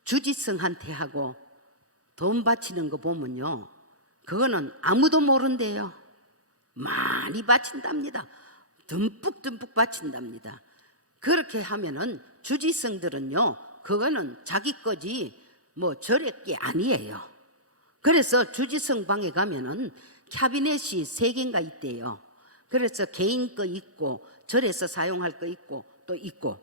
주지성한테 하고 돈 바치는 거 보면요 그거는 아무도 모른대요. 많이 바친답니다. 듬뿍 바친답니다. 그렇게 하면은 주지성들은요 그거는 자기 거지 뭐 절의 게 아니에요. 그래서 주지성 방에 가면은 캐비넷이 3개인가 있대요. 그래서 개인 거 있고 절에서 사용할 거 있고 또 있고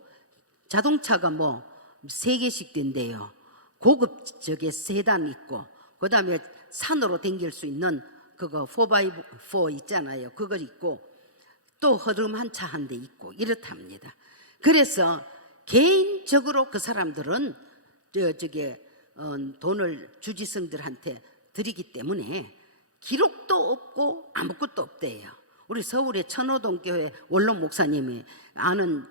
자동차가 뭐 3개씩 된대요. 고급 세단 있고 그 다음에 산으로 댕길 수 있는 그거 4x4 있잖아요. 그거 있고 또 허름한 차 한 대 있고 이렇답니다. 그래서 개인적으로 그 사람들은 돈을 주지성들한테 드리기 때문에 기록도 없고 아무것도 없대요. 우리 서울의 천호동 교회 원로 목사님이 아는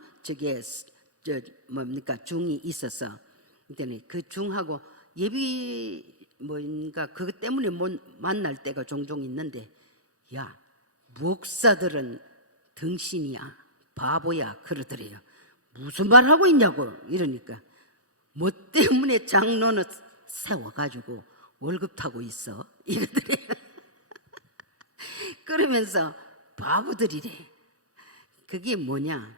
중이 있어서 그 중하고 예비 뭔가 그것 때문에 만날 때가 종종 있는데 야 목사들은 등신이야 바보야 그러더래요. 무슨 말 하고 있냐고 이러니까 뭐 때문에 장로는 세워가지고 월급 타고 있어 이러더래요. 그러면서 바보들이래. 그게 뭐냐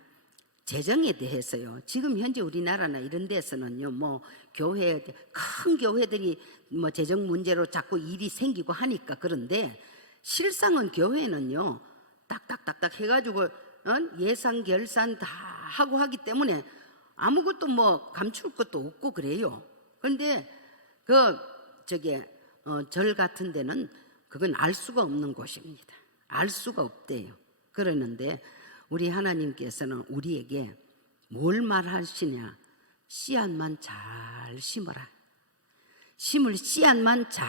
재정에 대해서요. 지금 현재 우리나라나 이런 데서는요 뭐 교회 큰 교회들이 뭐 재정 문제로 자꾸 일이 생기고 하니까 그런데 실상은 교회는요 딱딱딱딱 해가지고 예산 결산 다 하고 하기 때문에 아무것도 뭐 감출 것도 없고 그래요. 그런데 절 같은 데는 그건 알 수가 없는 곳입니다. 알 수가 없대요. 그러는데 우리 하나님께서는 우리에게 뭘 말하시냐 씨앗만 잘 심어라. 심을 씨앗만 잘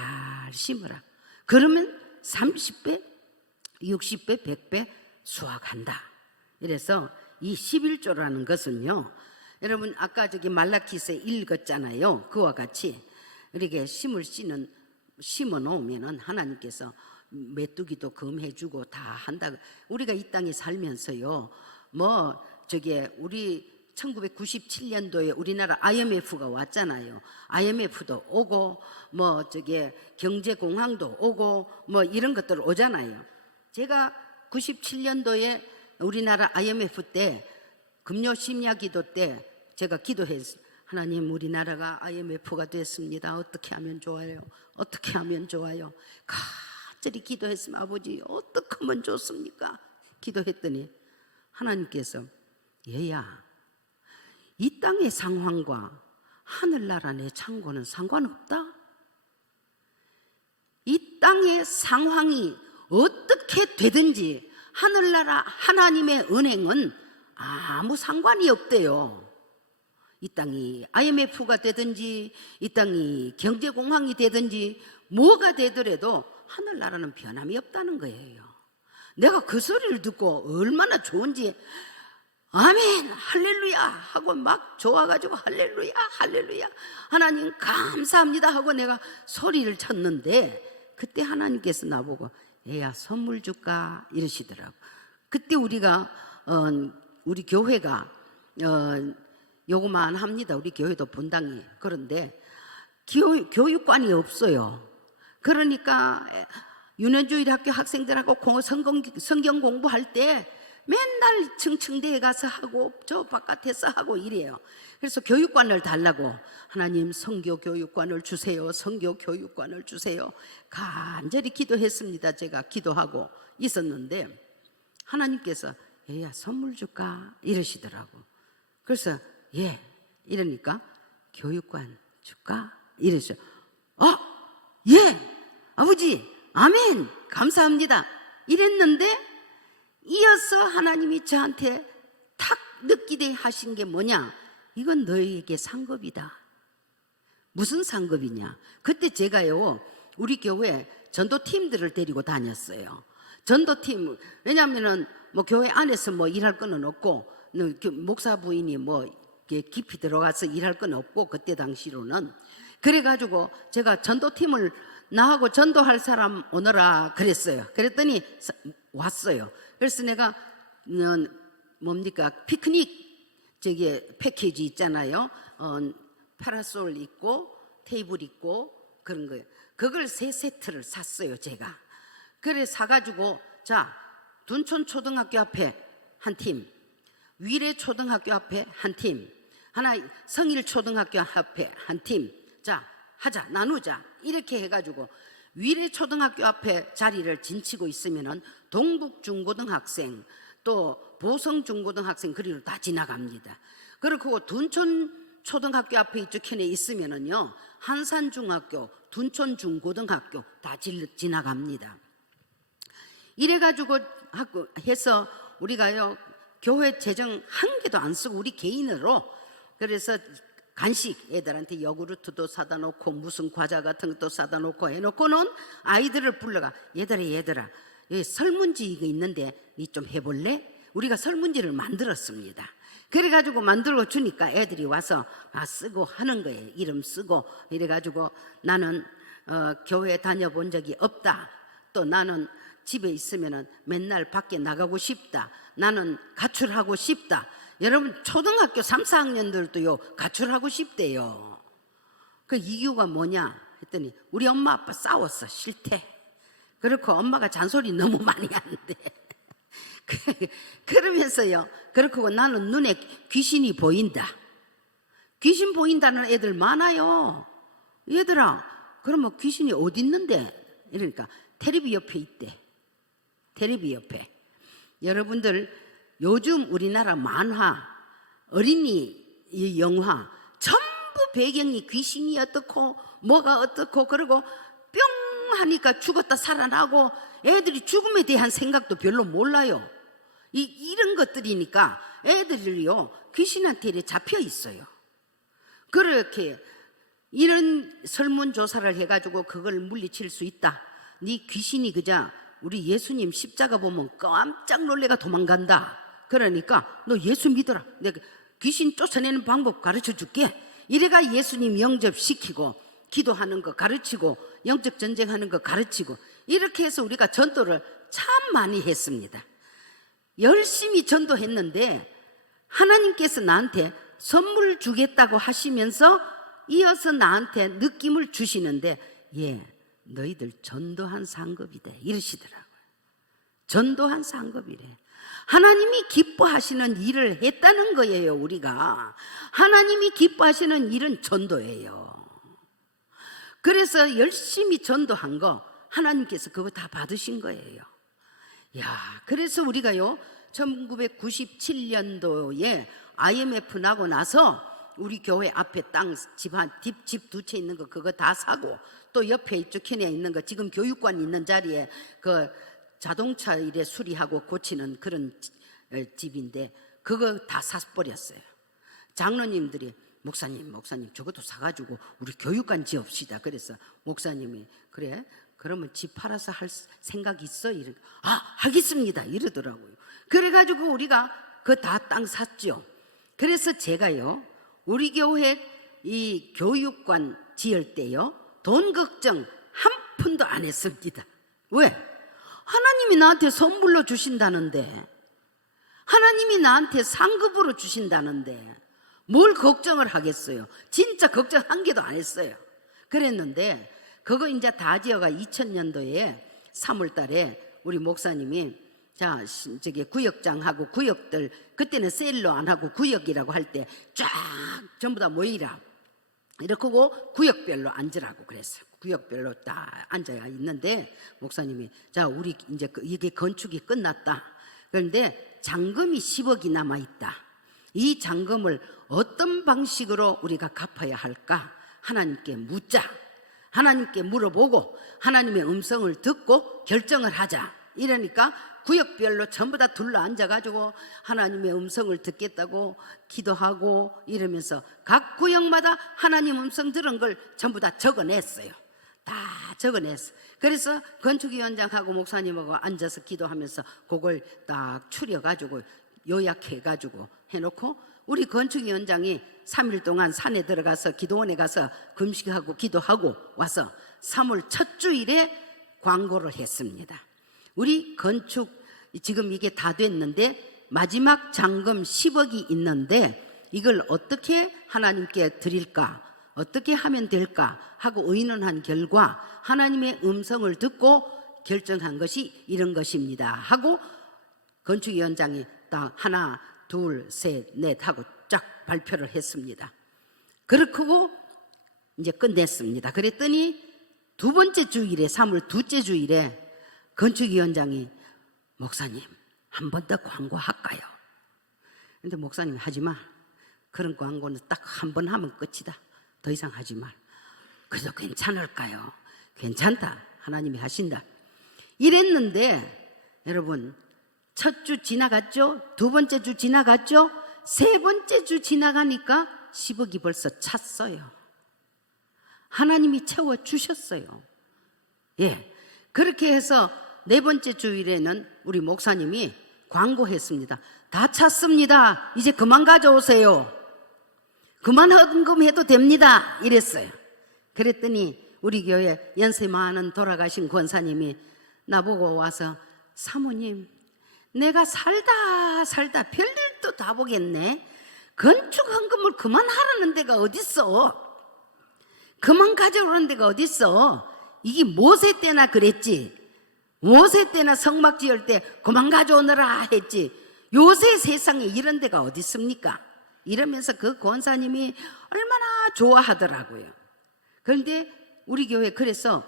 심어라. 그러면 30배, 60배, 100배 수확한다. 이래서 이 11조라는 것은요 여러분 아까 말라기서에 읽었잖아요. 그와 같이 이렇게 심어 놓으면은 하나님께서 메뚜기도 금해주고 다 한다. 우리가 이 땅에 살면서요 우리 1997년도에 우리나라 IMF가 왔잖아요. IMF도 오고 경제공황도 오고 이런 것들 오잖아요. 제가 97년도에 우리나라 IMF 때 금요 심야기도 때 제가 기도했어요. 하나님 우리나라가 IMF가 됐습니다. 어떻게 하면 좋아요? 어떻게 하면 좋아요? 간절히 기도했으면 아버지 어떻게 하면 좋습니까? 기도했더니 하나님께서 얘야 이 땅의 상황과 하늘나라 내 창고는 상관없다. 이 땅의 상황이 어떻게 되든지 하늘나라 하나님의 은행은 아무 상관이 없대요. 이 땅이 IMF가 되든지 이 땅이 경제공황이 되든지 뭐가 되더라도 하늘나라는 변함이 없다는 거예요. 내가 그 소리를 듣고 얼마나 좋은지 아멘 할렐루야 하고 막 좋아가지고 할렐루야 할렐루야 하나님 감사합니다 하고 내가 소리를 쳤는데 그때 하나님께서 나보고 애야 선물 줄까 이러시더라고. 그때 우리가 우리 교회가 요거만 합니다. 우리 교회도 분당이. 그런데 교육관이 없어요. 그러니까 유년주일 학교 학생들하고 성경 공부할 때 맨날 층층대에 가서 하고 저 바깥에서 하고 이래요. 그래서 교육관을 달라고 하나님 성교 교육관을 주세요. 성교 교육관을 주세요. 간절히 기도했습니다. 제가 기도하고 있었는데 하나님께서 얘야 선물 줄까 이러시더라고. 그래서 예 이러니까 교육관 줄까 이러셔. 예 아버지 아멘 감사합니다 이랬는데 이어서 하나님이 저한테 탁 느끼게 하신 게 뭐냐, 이건 너희에게 상급이다. 무슨 상급이냐, 그때 제가요 우리 교회 전도팀들을 데리고 다녔어요. 전도팀, 왜냐하면은 뭐 교회 안에서 뭐 일할 거는 없고 목사 부인이 뭐 깊이 들어가서 일할 건 없고 그때 당시로는 그래가지고 제가 전도팀을 나하고 전도할 사람 오너라 그랬어요. 그랬더니 왔어요. 그래서 내가 뭡니까 피크닉 저기 패키지 있잖아요. 파라솔 있고 테이블 있고 그런 거예요. 그걸 3세트를 샀어요 제가. 그래 사가지고 자 둔촌 초등학교 앞에 한 팀, 위례 초등학교 앞에 한 팀, 하나 성일 초등학교 앞에 한 팀, 자 하자 나누자 이렇게 해가지고 위례 초등학교 앞에 자리를 진치고 있으면은 동북 중고등학생 또 보성 중고등학생 그리로 다 지나갑니다. 그리고 둔촌 초등학교 앞에 이쪽 편에 있으면은요 한산 중학교, 둔촌 중고등학교 다 지나갑니다. 이래가지고 해서 우리가요 교회 재정 한 개도 안 쓰고 우리 개인으로 그래서 간식 애들한테 요구르트도 사다 놓고 무슨 과자 같은 것도 사다 놓고 해놓고는 아이들을 불러가 얘들아 여기 설문지 이거 있는데 니 좀 해볼래? 우리가 설문지를 만들었습니다. 그래가지고 만들어 주니까 애들이 와서 쓰고 하는 거예요. 이름 쓰고 이래가지고 나는 교회 다녀본 적이 없다. 또 나는 집에 있으면 맨날 밖에 나가고 싶다. 나는 가출하고 싶다. 여러분 초등학교 3, 4학년들도요 가출하고 싶대요. 그 이유가 뭐냐 했더니 우리 엄마 아빠 싸웠어. 싫대. 그렇고 엄마가 잔소리 너무 많이 하는데 그러면서요 그렇고 나는 눈에 귀신이 보인다. 귀신 보인다는 애들 많아요. 얘들아 그러면 귀신이 어디 있는데? 이러니까 테레비 옆에 있대. 테레비 옆에. 여러분들 요즘 우리나라 만화, 어린이 영화 전부 배경이 귀신이 어떻고 뭐가 어떻고 그러고 뿅 하니까 죽었다 살아나고 애들이 죽음에 대한 생각도 별로 몰라요. 이런 것들이니까 애들이요 귀신한테 이렇게 잡혀 있어요. 그렇게 이런 설문조사를 해가지고 그걸 물리칠 수 있다. 네 귀신이 그자 우리 예수님 십자가 보면 깜짝 놀래가 도망간다. 그러니까 너 예수 믿어라. 내가 귀신 쫓아내는 방법 가르쳐 줄게. 이래가 예수님 영접시키고 기도하는 거 가르치고 영적 전쟁하는 거 가르치고 이렇게 해서 우리가 전도를 참 많이 했습니다. 열심히 전도했는데 하나님께서 나한테 선물 주겠다고 하시면서 이어서 나한테 느낌을 주시는데 예, 너희들 전도한 상급이다 이러시더라고요. 전도한 상급이래. 하나님이 기뻐하시는 일을 했다는 거예요. 우리가 하나님이 기뻐하시는 일은 전도예요. 그래서 열심히 전도한 거 하나님께서 그거 다 받으신 거예요. 야, 그래서 우리가요 1997년도에 IMF 나고 나서 우리 교회 앞에 땅 집 두 채 있는 거 그거 다 사고, 또 옆에 이쪽 캔에 있는 거 지금 교육관 있는 자리에 그 자동차 이래 수리하고 고치는 그런 집인데 그거 다 사버렸어요. 장로님들이 목사님 저것도 사가지고 우리 교육관 지읍시다. 그래서 목사님이 그래 그러면 집 팔아서 할 생각 있어? 하겠습니다 이러더라고요. 그래가지고 우리가 그 다 땅 샀죠. 그래서 제가요 우리 교회 이 교육관 지을 때요 돈 걱정 한 푼도 안 했습니다. 왜? 하나님이 나한테 선물로 주신다는데, 하나님이 나한테 상급으로 주신다는데 뭘 걱정을 하겠어요. 진짜 걱정 한 개도 안 했어요. 그랬는데 그거 이제 다 지어가 2000년도에 3월 달에 우리 목사님이 자 저기 구역장하고 구역들 그때는 셀로 안 하고 구역이라고 할 때 쫙 전부 다 모이라 이렇게 하고 구역별로 앉으라고 그랬어요. 구역별로 딱 앉아 있는데 목사님이 자 우리 이제 이게 건축이 끝났다. 그런데 잔금이 10억이 남아 있다. 이 잔금을 어떤 방식으로 우리가 갚아야 할까? 하나님께 묻자. 하나님께 물어보고 하나님의 음성을 듣고 결정을 하자. 이러니까 구역별로 전부 다 둘러 앉아가지고 하나님의 음성을 듣겠다고 기도하고 이러면서 각 구역마다 하나님 음성 들은 걸 전부 다 적어냈어요. 다 적어냈어. 그래서 건축위원장하고 목사님하고 앉아서 기도하면서 그걸 딱 추려가지고 요약해가지고 해놓고 우리 건축위원장이 3일 동안 산에 들어가서 기도원에 가서 금식하고 기도하고 와서 3월 첫 주일에 광고를 했습니다. 우리 건축 지금 이게 다 됐는데 마지막 잔금 10억이 있는데 이걸 어떻게 하나님께 드릴까? 어떻게 하면 될까? 하고 의논한 결과 하나님의 음성을 듣고 결정한 것이 이런 것입니다. 하고 건축위원장이 딱 하나, 둘, 셋, 넷 하고 쫙 발표를 했습니다. 그렇고 이제 끝냈습니다. 그랬더니 두 번째 주일에 3월 둘째 주일에 건축위원장이 목사님 한 번 더 광고할까요? 근데 목사님이 하지 마. 그런 광고는 딱 한 번 하면 끝이다. 더 이상 하지 마. 그래도 괜찮을까요? 괜찮다. 하나님이 하신다. 이랬는데 여러분 첫 주 지나갔죠? 두 번째 주 지나갔죠? 세 번째 주 지나가니까 10억이 벌써 찼어요. 하나님이 채워주셨어요. 예, 그렇게 해서 네 번째 주일에는 우리 목사님이 광고했습니다. 다 찼습니다. 이제 그만 가져오세요. 그만 헌금해도 됩니다. 이랬어요. 그랬더니 우리 교회 연세 많은 돌아가신 권사님이 나보고 와서 사모님 내가 살다 별일도 다 보겠네. 건축 헌금을 그만하라는 데가 어딨어. 그만 가져오라는 데가 어딨어. 이게 모세 때나 그랬지. 모세 때나 성막 지을 때 그만 가져오너라 했지. 요새 세상에 이런 데가 어디 있습니까? 이러면서 그 권사님이 얼마나 좋아하더라고요. 그런데 우리 교회 그래서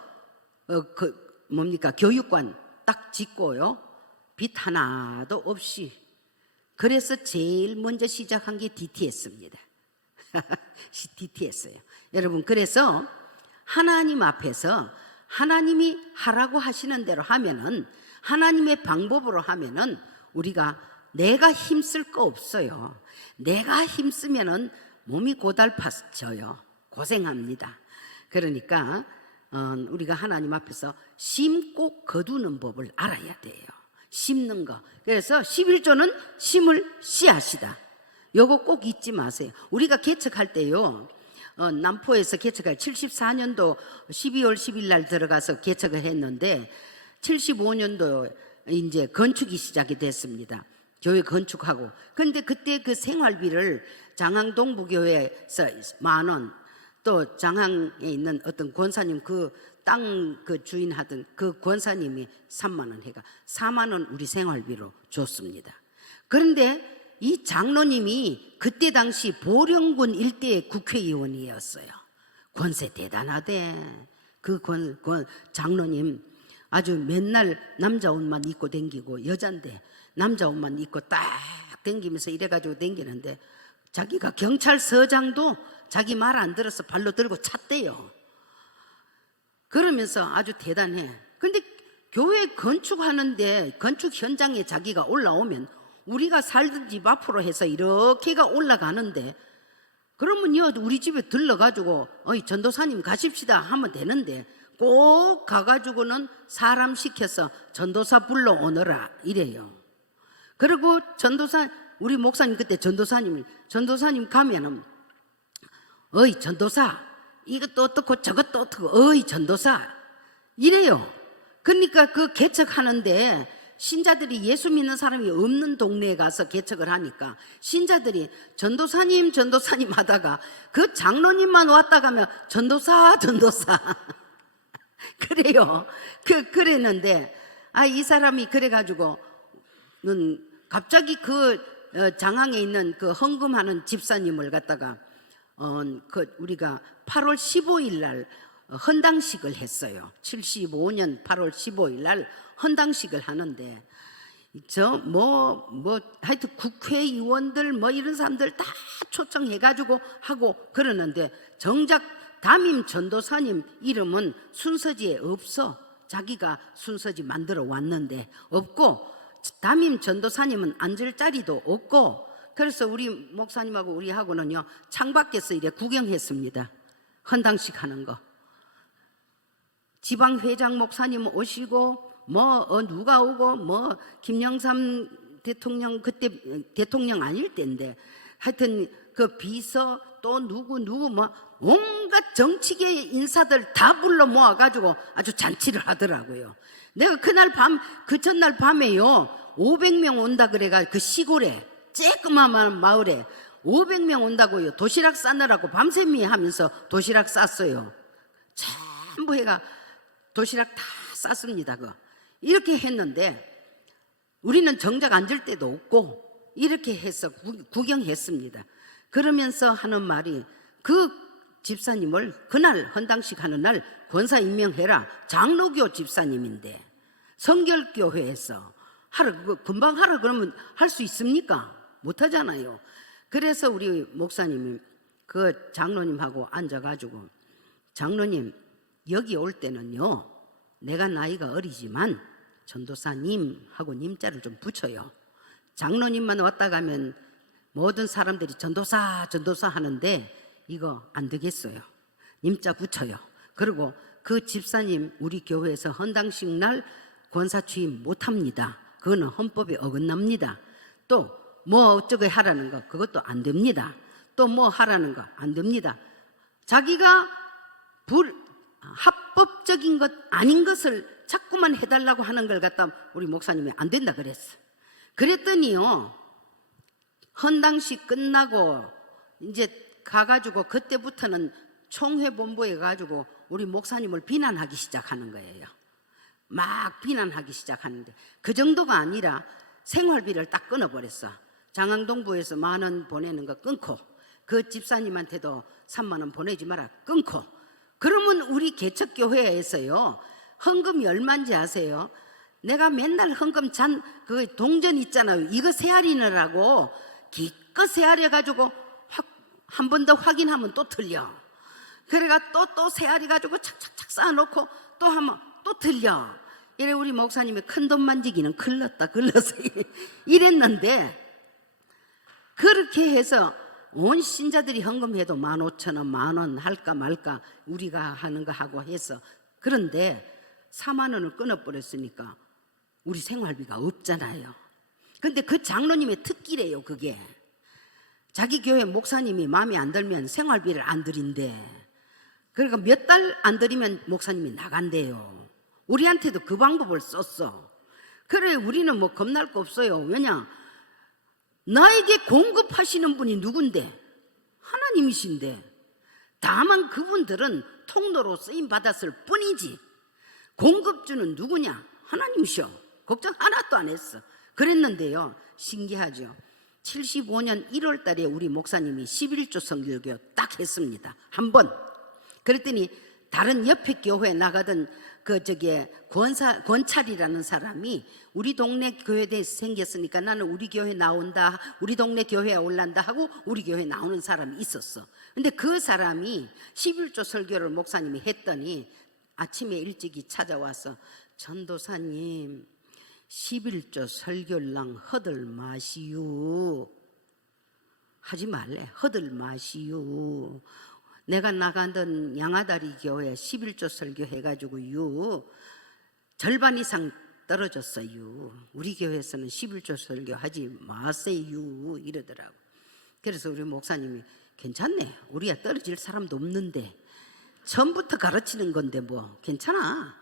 교육관 딱 짓고요. 빚 하나도 없이. 그래서 제일 먼저 시작한 게 DTS입니다. DTS예요. 여러분 그래서 하나님 앞에서 하나님이 하라고 하시는 대로 하면은 하나님의 방법으로 하면은 우리가 내가 힘쓸 거 없어요. 내가 힘쓰면은 몸이 고달파져요. 고생합니다. 그러니까 우리가 하나님 앞에서 심고 거두는 법을 알아야 돼요. 심는 거. 그래서 11조는 심을 씨앗이다. 요거 꼭 잊지 마세요. 우리가 개척할 때요. 남포에서 개척할 74년도 12월 10일 날 들어가서 개척을 했는데 75년도 이제 건축이 시작이 됐습니다. 교회 건축하고. 근데 그때 그 생활비를 장항동부교회에서 10,000원, 또 장항에 있는 어떤 권사님 그 땅 그 주인 하던 그 권사님이 30,000원 해가 40,000원 우리 생활비로 줬습니다. 그런데 이 장로님이 그때 당시 보령군 일대의 국회의원이었어요. 권세 대단하대. 그 장로님 아주 맨날 남자 옷만 입고 댕기고 여잔데 남자 옷만 입고 딱 댕기면서 이래가지고 댕기는데 자기가 경찰서장도 자기 말 안 들어서 발로 들고 찼대요. 그러면서 아주 대단해. 근데 교회 건축하는데 건축 현장에 자기가 올라오면 우리가 살던 집 앞으로 해서 이렇게가 올라가는데 그러면요 우리 집에 들러가지고 어이 전도사님 가십시다 하면 되는데 꼭 가가지고는 사람 시켜서 전도사 불러오너라 이래요. 그리고 전도사 우리 목사님 그때 전도사님 가면은 어이 전도사 이것도 어떻고 저것도 어떻고 어이 전도사 이래요. 그러니까 그 개척하는데 신자들이 예수 믿는 사람이 없는 동네에 가서 개척을 하니까 신자들이 전도사님 하다가 그 장로님만 왔다 가면 전도사 그래요. 그랬는데 이 사람이 그래가지고는 갑자기 그 장항에 있는 그 헌금하는 집사님을 갖다가 우리가 8월 15일 날 헌당식을 했어요. 75년 8월 15일 날 헌당식을 하는데 하여튼 국회의원들 이런 사람들 다 초청해가지고 하고 그러는데 정작 담임 전도사님 이름은 순서지에 없어. 자기가 순서지 만들어 왔는데 없고 담임 전도사님은 앉을 자리도 없고 그래서 우리 목사님하고 우리하고는요 창밖에서 이래 구경했습니다. 헌당식 하는 거. 지방회장 목사님 오시고 누가 오고 김영삼 대통령 그때 대통령 아닐 때인데 하여튼 그 비서 또 누구 온갖 정치계 인사들 다 불러 모아가지고 아주 잔치를 하더라고요. 내가 그 전날 밤에요 500명 온다 그래가 그 시골에 쬐끄만 마을에 500명 온다고요. 도시락 싸느라고 밤샘이 하면서 도시락 쌌어요. 전부 해가 도시락 다 쌌습니다. 이렇게 했는데 우리는 정작 앉을 데도 없고 이렇게 해서 구경했습니다. 그러면서 하는 말이 그 집사님을 그날 헌당식 하는 날 권사 임명해라. 장로교 집사님인데 성결교회에서 금방 하라 그러면 할 수 있습니까? 못하잖아요. 그래서 우리 목사님이 그 장로님하고 앉아가지고 장로님 여기 올 때는요 내가 나이가 어리지만 전도사님하고 님자를 좀 붙여요. 장로님만 왔다 가면 모든 사람들이 전도사 하는데 이거 안 되겠어요. 님자 붙여요. 그리고 그 집사님 우리 교회에서 헌당식 날 권사 취임 못합니다. 그거는 헌법에 어긋납니다. 또 어쩌고 하라는 거 그것도 안 됩니다. 또 하라는 거 안 됩니다. 자기가 합법적인 것 아닌 것을 자꾸만 해달라고 하는 걸 갖다 우리 목사님이 안 된다 그랬어. 그랬더니요 헌당식 끝나고 이제 가가지고 그때부터는 총회본부에 가지고 우리 목사님을 비난하기 시작하는 거예요. 막 비난하기 시작하는데 그 정도가 아니라 생활비를 딱 끊어버렸어. 장항동부에서 10,000원 보내는 거 끊고 그 집사님한테도 30,000원 보내지 마라 끊고. 그러면 우리 개척교회에서요 헌금이 얼마인지 아세요? 내가 맨날 헌금 그 동전 있잖아요. 이거 세알이느라고 기껏 세알해가지고 한 번 더 확인하면 또 틀려. 그래가 또 세알해가지고 착착착 쌓아놓고 또 하면 또 틀려. 이래 우리 목사님이 큰돈 만지기는 글렀다 글렀어 이랬는데 그렇게 해서 온 신자들이 헌금해도 15,000원 10,000원 할까 말까 우리가 하는 거 하고 해서 그런데 40,000원을 끊어버렸으니까 우리 생활비가 없잖아요. 근데 그 장로님의 특기래요. 그게 자기 교회 목사님이 마음에 안 들면 생활비를 안 드린대. 그러니까 몇 달 안 드리면 목사님이 나간대요. 우리한테도 그 방법을 썼어. 그래 우리는 겁날 거 없어요. 왜냐 나에게 공급하시는 분이 누군데? 하나님이신데 다만 그분들은 통로로 쓰임 받았을 뿐이지 공급주는 누구냐? 하나님이셔. 걱정 하나도 안 했어. 그랬는데요 신기하죠. 75년 1월 달에 우리 목사님이 11조 성결교 딱 했습니다. 한 번. 그랬더니 다른 옆에 교회 나가던 권찰이라는 사람이 우리 동네 교회에 대해서 생겼으니까 나는 우리 교회 나온다, 우리 동네 교회에 올란다 하고 우리 교회 나오는 사람이 있었어. 근데 그 사람이 11조 설교를 목사님이 했더니 아침에 일찍이 찾아와서 전도사님 11조 설교랑 허들 마시유, 하지 말래, 허들 마시유. 내가 나가던 양아다리 교회 11조 설교 해가지고요 절반 이상 떨어졌어요. 우리 교회에서는 11조 설교 하지 마세요 이러더라고. 그래서 우리 목사님이 괜찮네, 우리야 떨어질 사람도 없는데 처음부터 가르치는 건데 뭐 괜찮아,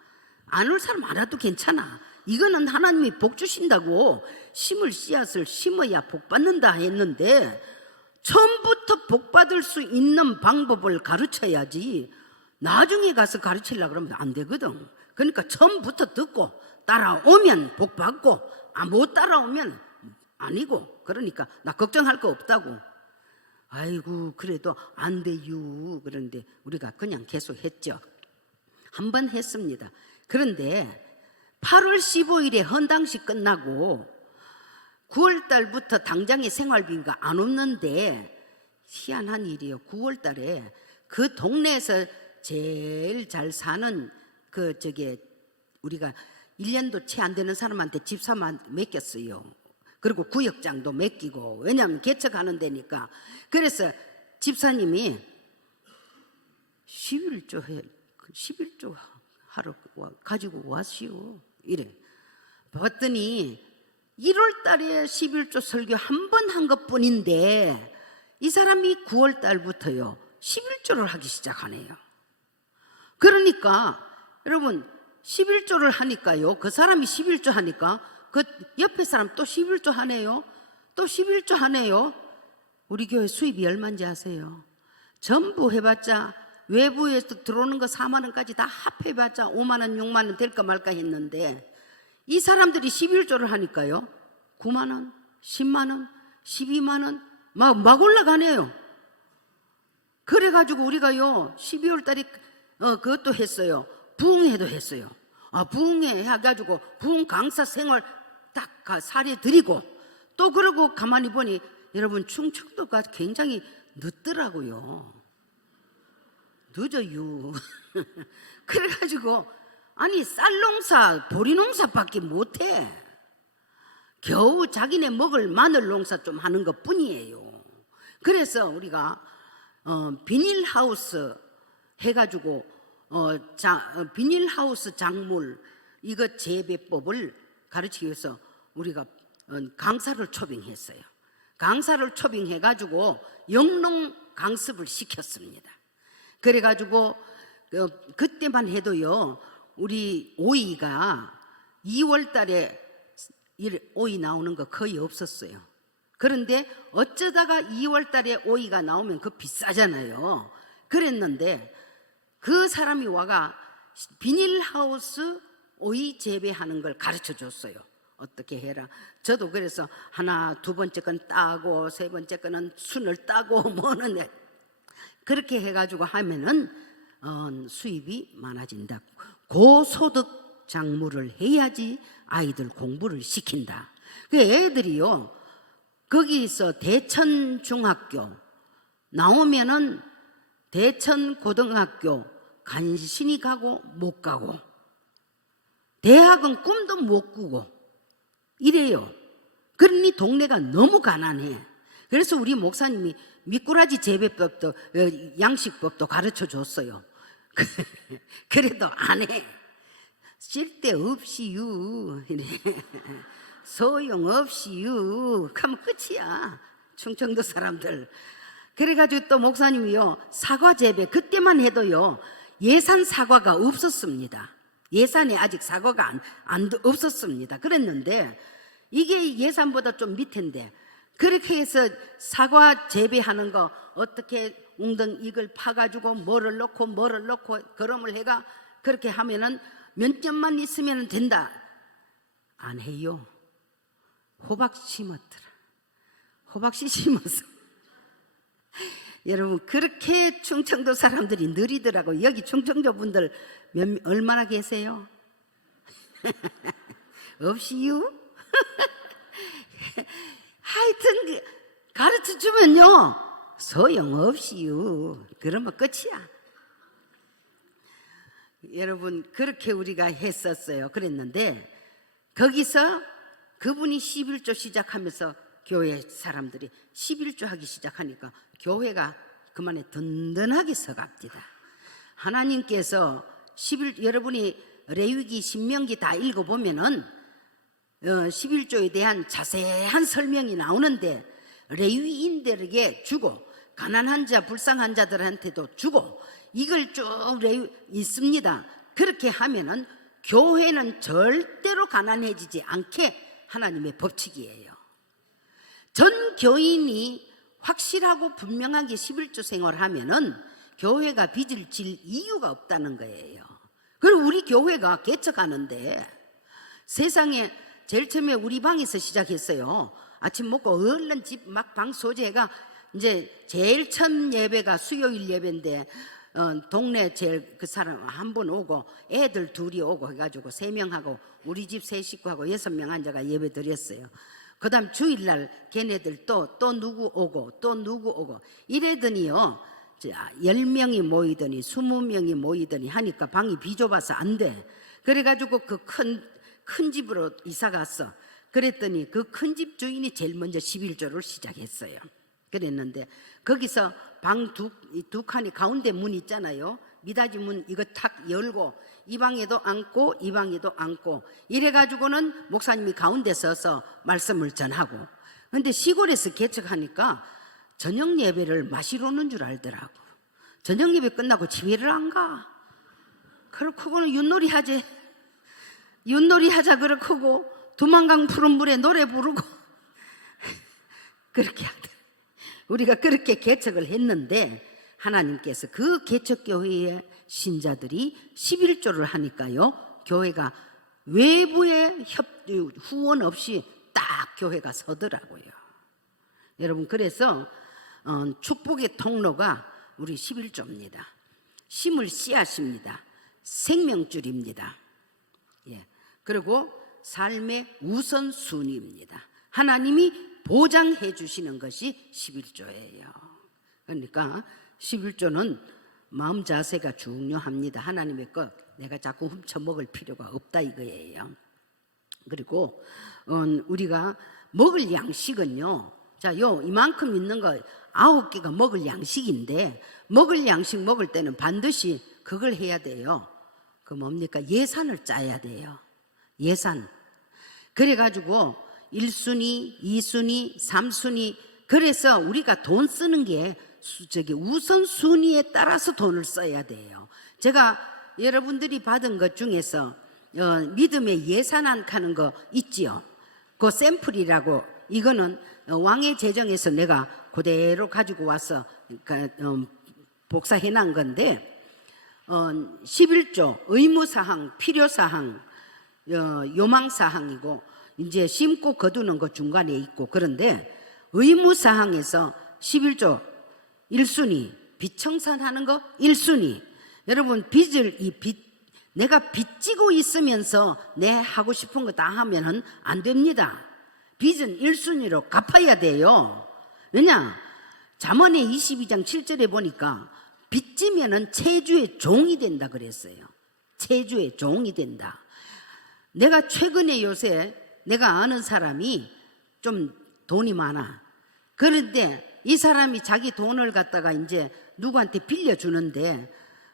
안 올 사람 안 와도 괜찮아, 이거는 하나님이 복 주신다고 심을 씨앗을 심어야 복 받는다 했는데 처음부터 복 받을 수 있는 방법을 가르쳐야지 나중에 가서 가르치려고 그러면 안 되거든. 그러니까 처음부터 듣고 따라오면 복 받고 못 따라오면 아니고, 그러니까 나 걱정할 거 없다고. 아이고 그래도 안 돼요. 그런데 우리가 그냥 계속 했죠. 한 번 했습니다. 그런데 8월 15일에 헌당식 끝나고 9월 달부터 당장에 생활비가 안 없는데 희한한 일이요. 9월 달에 그 동네에서 제일 잘 사는 우리가 1년도 채 안 되는 사람한테 집사만 맡겼어요. 그리고 구역장도 맡기고, 왜냐하면 개척하는 데니까. 그래서 집사님이 11조 하러 가지고 왔시오 이래. 봤더니 1월 달에 11조 설교 한 번 한 것뿐인데 이 사람이 9월 달부터요 11조를 하기 시작하네요. 그러니까 여러분 11조를 하니까요, 그 사람이 11조 하니까 그 옆에 사람 또 11조 하네요. 또 11조 하네요. 우리 교회 수입이 얼마인지 아세요? 전부 해봤자 외부에서 들어오는 거 4만 원까지 다 합해봤자 5만 원 6만 원 될까 말까 했는데 이 사람들이 11조를 하니까요 9만 원, 10만 원, 12만 원 막 올라가네요. 그래가지고 우리가요 12월 달에 그것도 했어요. 부흥회도 했어요. 부흥회 해가지고 부흥 강사 생활 딱 사례드리고, 또 그러고 가만히 보니 여러분 충청도가 굉장히 늦더라고요. 늦어요. 그래가지고 아니 쌀농사 보리농사밖에 못해. 겨우 자기네 먹을 마늘 농사 좀 하는 것 뿐이에요. 그래서 우리가 비닐하우스 해가지고 비닐하우스 작물 이거 재배법을 가르치기 위해서 우리가 강사를 초빙했어요. 강사를 초빙해가지고 영농 강습을 시켰습니다. 그래가지고 그때만 해도요 우리 오이가 2월 달에 오이 나오는 거 거의 없었어요. 그런데 어쩌다가 2월 달에 오이가 나오면 그 비싸잖아요. 그랬는데 그 사람이 와가 비닐하우스 오이 재배하는 걸 가르쳐 줬어요. 어떻게 해라. 저도 그래서 하나 두 번째 건 따고 세 번째 거는 순을 따고 뭐는 그렇게 해가지고 하면은 수입이 많아진다. 고소득 작물을 해야지 아이들 공부를 시킨다. 그 애들이요 거기서 대천 중학교 나오면은 대천 고등학교 간신히 가고 못 가고 대학은 꿈도 못 꾸고 이래요. 그러니 동네가 너무 가난해. 그래서 우리 목사님이 미꾸라지 재배법도 양식법도 가르쳐 줬어요. 그래도 안 해. 쓸데없이유 소용없이유 하면 끝이야. 충청도 사람들. 그래가지고 또 목사님이요 사과 재배 그때만 해도요 예산 사과가 없었습니다. 예산에 아직 사과가 없었습니다. 그랬는데 이게 예산보다 좀 밑인데 그렇게 해서 사과 재배하는 거 어떻게 웅덩 이걸 파가지고 뭐를 넣고 거름을 해가 그렇게 하면은 몇 년만 있으면 된다. 안 해요. 호박 심었더라. 호박씨 심어서 여러분 그렇게 충청도 사람들이 느리더라고. 여기 충청도 분들 얼마나 계세요? 없이요? 하여튼 가르쳐 주면요 소용없이요. 그러면 끝이야. 여러분 그렇게 우리가 했었어요. 그랬는데 거기서 그분이 11조 시작하면서 교회 사람들이 11조 하기 시작하니까 교회가 그만에 든든하게 서갑니다. 하나님께서 여러분이 레위기 신명기 다 읽어보면은 11조에 대한 자세한 설명이 나오는데 레위인들에게 주고 가난한 자 불쌍한 자들한테도 주고 이걸 쭉 있습니다. 그렇게 하면은 교회는 절대로 가난해지지 않게 하나님의 법칙이에요. 전 교인이 확실하고 분명하게 11조 생활하면은 교회가 빚을 질 이유가 없다는 거예요. 그리고 우리 교회가 개척하는데 세상에 제일 처음에 우리 방에서 시작했어요. 아침 먹고 얼른 집 막 방 소재가 이제 제일 첫 예배가 수요일 예배인데 동네 제일 그 사람 한 분 오고 애들 둘이 오고 해가지고 3명하고 우리 집 3식구하고 6명 앉아가 예배 드렸어요. 그 다음 주일날 걔네들 또 누구 오고 또 누구 오고 이래더니요 10명이 모이더니 20명이 모이더니 하니까 방이 비좁아서 안 돼. 그래가지고 그 큰 집으로 이사 갔어. 그랬더니 그 큰 집 주인이 제일 먼저 11조를 시작했어요. 그랬는데 거기서 방 두 칸이 가운데 문 있잖아요. 미닫이 문 이거 탁 열고 이 방에도 앉고 이 방에도 앉고 이래가지고는 목사님이 가운데 서서 말씀을 전하고. 근데 시골에서 개척하니까 저녁 예배를 마시러 오는 줄 알더라고. 저녁 예배 끝나고 집에를 안 가. 그렇고는 윷놀이 하지. 윷놀이 하자 그렇고 두만강 푸른 물에 노래 부르고 그렇게 하더라고. 우리가 그렇게 개척을 했는데 하나님께서 그 개척교회의 신자들이 11조를 하니까요 교회가 외부의 후원 없이 딱 교회가 서더라고요. 여러분 그래서 축복의 통로가 우리 11조입니다. 심을 씨앗입니다. 생명줄입니다. 예. 그리고 삶의 우선순위입니다. 하나님이 보장해 주시는 것이 11조예요. 그러니까 11조는 마음 자세가 중요합니다. 하나님의 것 내가 자꾸 훔쳐먹을 필요가 없다 이거예요. 그리고 우리가 먹을 양식은요 자, 이만큼 있는 거 9개가 먹을 양식인데 먹을 양식 먹을 때는 반드시 그걸 해야 돼요. 그 뭡니까? 예산을 짜야 돼요. 예산. 그래가지고 1순위, 2순위, 3순위 그래서 우리가 돈 쓰는 게 우선순위에 따라서 돈을 써야 돼요. 제가 여러분들이 받은 것 중에서 믿음의 예산안 하는 거 있지요. 그 샘플이라고 이거는 왕의 재정에서 내가 그대로 가지고 와서 복사해 놓은 건데 11조 의무사항, 필요사항, 요망사항이고 이제 심고 거두는 거 중간에 있고 그런데 의무사항에서 11조 1순위 빚 청산하는 거 1순위. 여러분 내가 빚지고 있으면서 내 하고 싶은 거 다 하면은 안 됩니다. 빚은 1순위로 갚아야 돼요. 왜냐? 잠언의 22장 7절에 보니까 빚지면은 체주의 종이 된다 그랬어요. 체주의 종이 된다. 내가 최근에 요새 내가 아는 사람이 좀 돈이 많아. 그런데 이 사람이 자기 돈을 갖다가 이제 누구한테 빌려주는데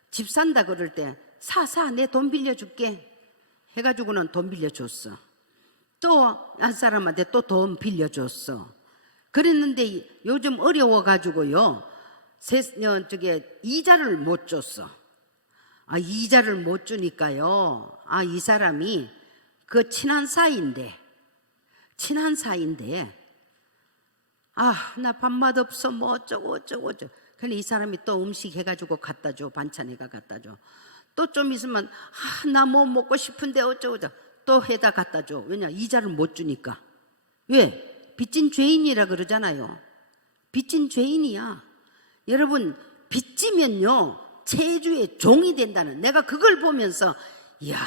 집 산다 그럴 때 사 내 돈 빌려줄게 해가지고는 돈 빌려줬어. 또 한 사람한테 또 돈 빌려줬어. 그랬는데 요즘 어려워가지고요 이자를 못 줬어. 이자를 못 주니까요 이 사람이 그 친한 사이인데 나 밥맛 없어 뭐 어쩌고 근데 이 사람이 또 음식 해가지고 갖다 줘. 반찬해가 갖다 줘. 또 좀 있으면 나 뭐 먹고 싶은데 어쩌고 또 해다 갖다 줘. 왜냐? 이자를 못 주니까. 왜? 빚진 죄인이라 그러잖아요. 빚진 죄인이야. 여러분 빚지면요 체주의 종이 된다는, 내가 그걸 보면서 이야,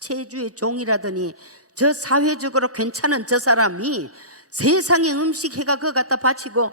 체주의 종이라더니 저 사회적으로 괜찮은 저 사람이 세상에 음식 해가 그거 갖다 바치고,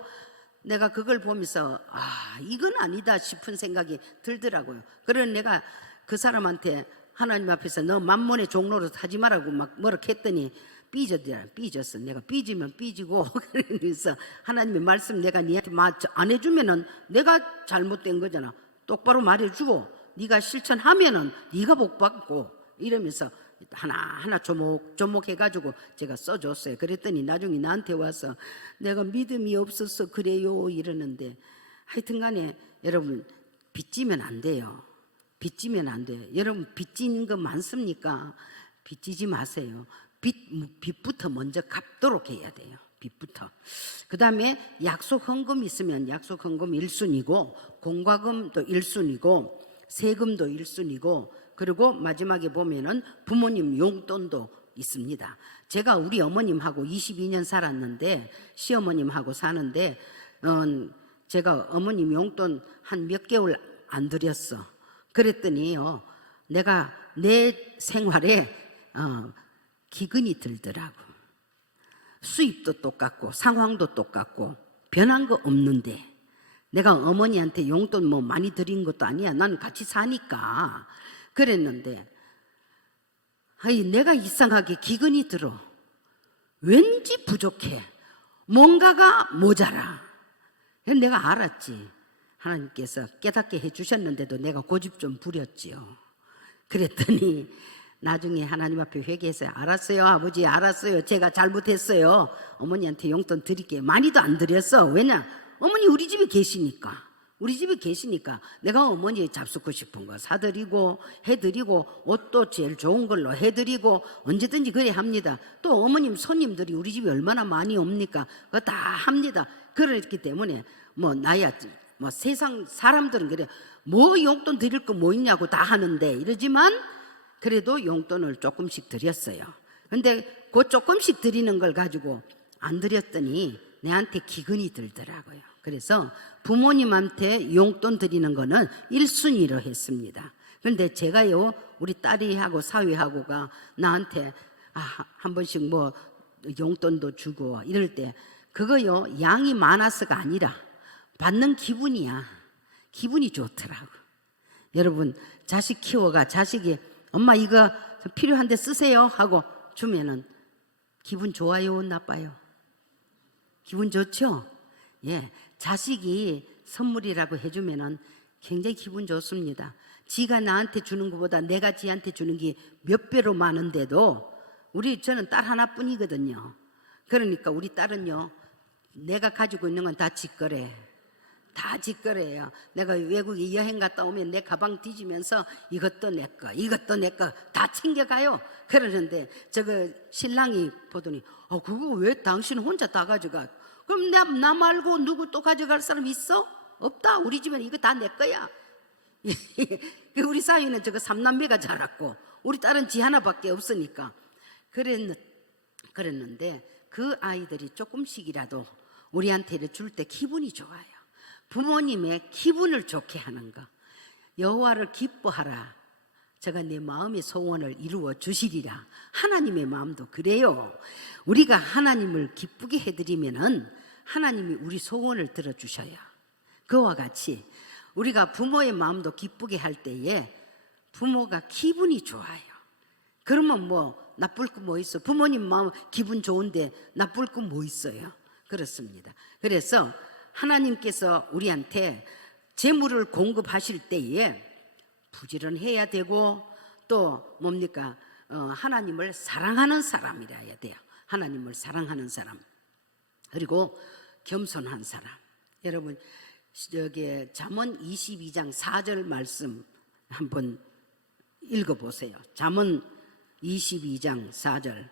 내가 그걸 보면서 아, 이건 아니다 싶은 생각이 들더라고요. 그래서 내가 그 사람한테 하나님 앞에서 너 만몬의 종로로 하지 말라고 막 뭐라 했더니 삐졌어. 내가 삐지면 삐지고 그래서 하나님의 말씀 내가 니한테 안 해주면은 내가 잘못된 거잖아. 똑바로 말해주고 네가 실천하면은 네가 복 받고, 이러면서 하나하나 조목조목 해가지고 제가 써줬어요. 그랬더니 나중에 나한테 와서 내가 믿음이 없어서 그래요 이러는데, 하여튼간에 여러분 빚지면 안 돼요. 빚지면 안 돼요. 여러분 빚진 거 많습니까? 빚지지 마세요. 빚부터 먼저 갚도록 해야 돼요. 빚부터. 그 다음에 약속 헌금 있으면 약속 헌금 1순위고, 공과금도 1순위고, 세금도 1순위고, 그리고 마지막에 보면은 부모님 용돈도 있습니다. 제가 우리 어머님하고 22년 살았는데, 시어머님하고 사는데 제가 어머님 용돈 한 몇 개월 안 드렸어. 그랬더니요, 내가 내 생활에 기근이 들더라고. 수입도 똑같고 상황도 똑같고 변한 거 없는데, 내가 어머니한테 용돈 뭐 많이 드린 것도 아니야. 나는 같이 사니까. 그랬는데 내가 이상하게 기근이 들어. 왠지 부족해. 뭔가가 모자라. 내가 알았지. 하나님께서 깨닫게 해주셨는데도 내가 고집 좀 부렸지요. 그랬더니 나중에 하나님 앞에 회개해서 알았어요 아버지, 알았어요, 제가 잘못했어요. 어머니한테 용돈 드릴게요. 많이도 안 드렸어. 왜냐? 어머니 우리 집에 계시니까. 우리 집에 계시니까 내가 어머니 잡수고 싶은 거 사드리고 해드리고, 옷도 제일 좋은 걸로 해드리고 언제든지 그래 합니다. 또 어머님 손님들이 우리 집에 얼마나 많이 옵니까? 그거 다 합니다. 그렇기 때문에 나야 세상 사람들은 그래, 용돈 드릴 거 뭐 있냐고 다 하는데, 이러지만 그래도 용돈을 조금씩 드렸어요. 근데 그 조금씩 드리는 걸 가지고 안 드렸더니 내한테 기근이 들더라고요. 그래서 부모님한테 용돈 드리는 거는 1순위로 했습니다. 그런데 제가요, 우리 딸이하고 사위하고가 나한테 한 번씩 용돈도 주고 이럴 때, 그거요 양이 많아서가 아니라 받는 기분이야. 기분이 좋더라고. 여러분 자식 키워가 자식이 엄마 이거 필요한데 쓰세요 하고 주면은 기분 좋아요, 나빠요? 기분 좋죠? 예, 자식이 선물이라고 해주면은 굉장히 기분 좋습니다. 지가 나한테 주는 것보다 내가 지한테 주는 게 몇 배로 많은데도, 저는 딸 하나뿐이거든요. 그러니까 우리 딸은요, 내가 가지고 있는 건 다 지거래. 다 지거래요. 내가 외국에 여행 갔다 오면 내 가방 뒤지면서 이것도 내 거, 이것도 내 거 다 챙겨가요. 그러는데 신랑이 보더니 그거 왜 당신 혼자 다 가져가? 그럼 나 말고 누구 또 가져갈 사람 있어? 없다. 우리 집에는 이거 다 내 거야. 우리 사위는 삼남매가 자랐고 우리 딸은 지 하나밖에 없으니까 그랬는데, 그 아이들이 조금씩이라도 우리한테 줄 때 기분이 좋아요. 부모님의 기분을 좋게 하는 거. 여호와를 기뻐하라. 제가 내 마음의 소원을 이루어 주시리라. 하나님의 마음도 그래요. 우리가 하나님을 기쁘게 해드리면은 하나님이 우리 소원을 들어주셔요. 그와 같이 우리가 부모의 마음도 기쁘게 할 때에 부모가 기분이 좋아요. 그러면 나쁠 거 뭐 있어? 부모님 마음 기분 좋은데 나쁠 거 뭐 있어요? 그렇습니다. 그래서 하나님께서 우리한테 재물을 공급하실 때에 부지런해야 되고, 또 하나님을 사랑하는 사람이라야 돼요. 하나님을 사랑하는 사람, 그리고 겸손한 사람. 여러분 잠언 22장 4절 말씀 한번 읽어보세요. 잠언 22장 4절.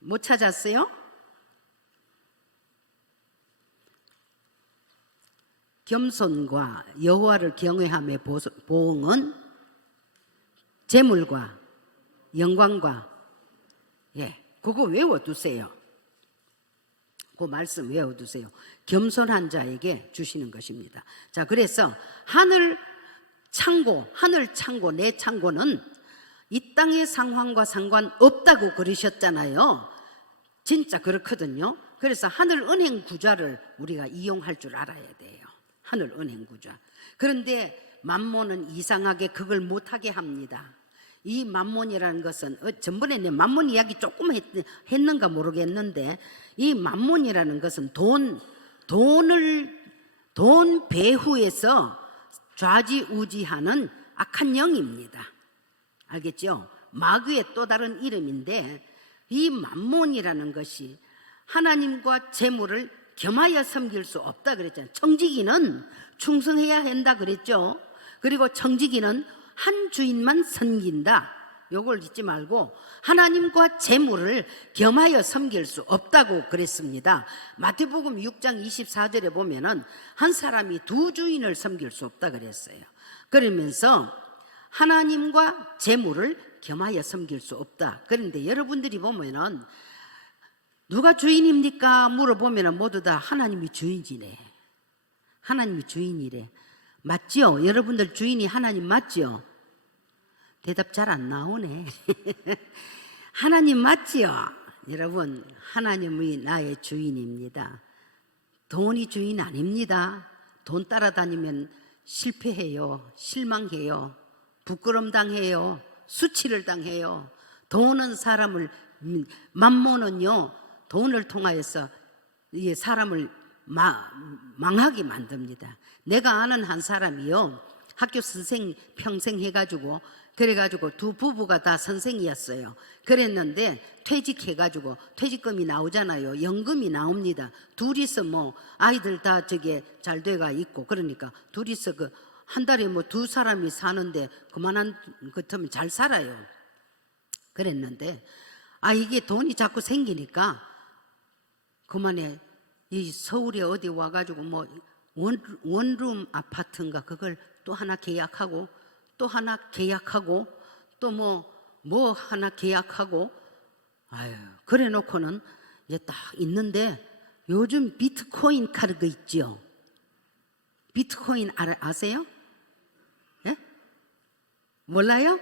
못 찾았어요? 겸손과 여호와를 경외함의 보응은 재물과 영광과 예, 그거 외워두세요. 그 말씀 외워두세요. 겸손한 자에게 주시는 것입니다. 자, 그래서 하늘 창고, 내 창고는 이 땅의 상황과 상관없다고 그러셨잖아요. 진짜 그렇거든요. 그래서 하늘 은행 구좌를 우리가 이용할 줄 알아야 돼요. 하늘 은행 구좌. 그런데 만몬은 이상하게 그걸 못하게 합니다. 이 만몬이라는 것은 전번에 내 만몬 이야기 조금 했는가 모르겠는데, 이 만몬이라는 것은 돈 배후에서 좌지우지하는 악한 영입니다. 알겠죠? 마귀의 또 다른 이름인데, 이 만몬이라는 것이 하나님과 재물을 겸하여 섬길 수 없다 그랬잖아요. 청지기는 충성해야 한다 그랬죠. 그리고 청지기는 한 주인만 섬긴다. 요걸 잊지 말고 하나님과 재물을 겸하여 섬길 수 없다고 그랬습니다. 마태복음 6장 24절에 보면은 한 사람이 두 주인을 섬길 수 없다 그랬어요. 그러면서 하나님과 재물을 겸하여 섬길 수 없다. 그런데 여러분들이 보면은 누가 주인입니까? 물어보면 모두 다 하나님이 주인이래. 하나님이 주인이래. 맞죠? 여러분들 주인이 하나님 맞죠? 대답 잘 안 나오네. 하나님 맞지요? 여러분, 하나님이 나의 주인입니다. 돈이 주인 아닙니다. 돈 따라다니면 실패해요. 실망해요. 부끄럼 당해요. 수치를 당해요. 돈은 사람을, 만몬은요, 돈을 통하여서 사람을 망하게 만듭니다. 내가 아는 한 사람이요, 학교 선생 평생 해가지고, 그래가지고 두 부부가 다 선생이었어요. 그랬는데 퇴직해가지고 퇴직금이 나오잖아요. 연금이 나옵니다. 둘이서 뭐 아이들 다 저게 잘 돼가 있고, 그러니까 둘이서 그 한 달에 뭐 두 사람이 사는데 그만한 것처럼 잘 살아요. 그랬는데 이게 돈이 자꾸 생기니까 그만에 이 서울에 어디 와가지고 뭐 원룸 아파트인가 그걸 또 하나 계약하고 또 하나 계약하고 또 뭐 하나 계약하고, 그래 놓고는 이제 딱 있는데, 요즘 비트코인 카드 거 있죠? 비트코인 아세요? 예? 몰라요?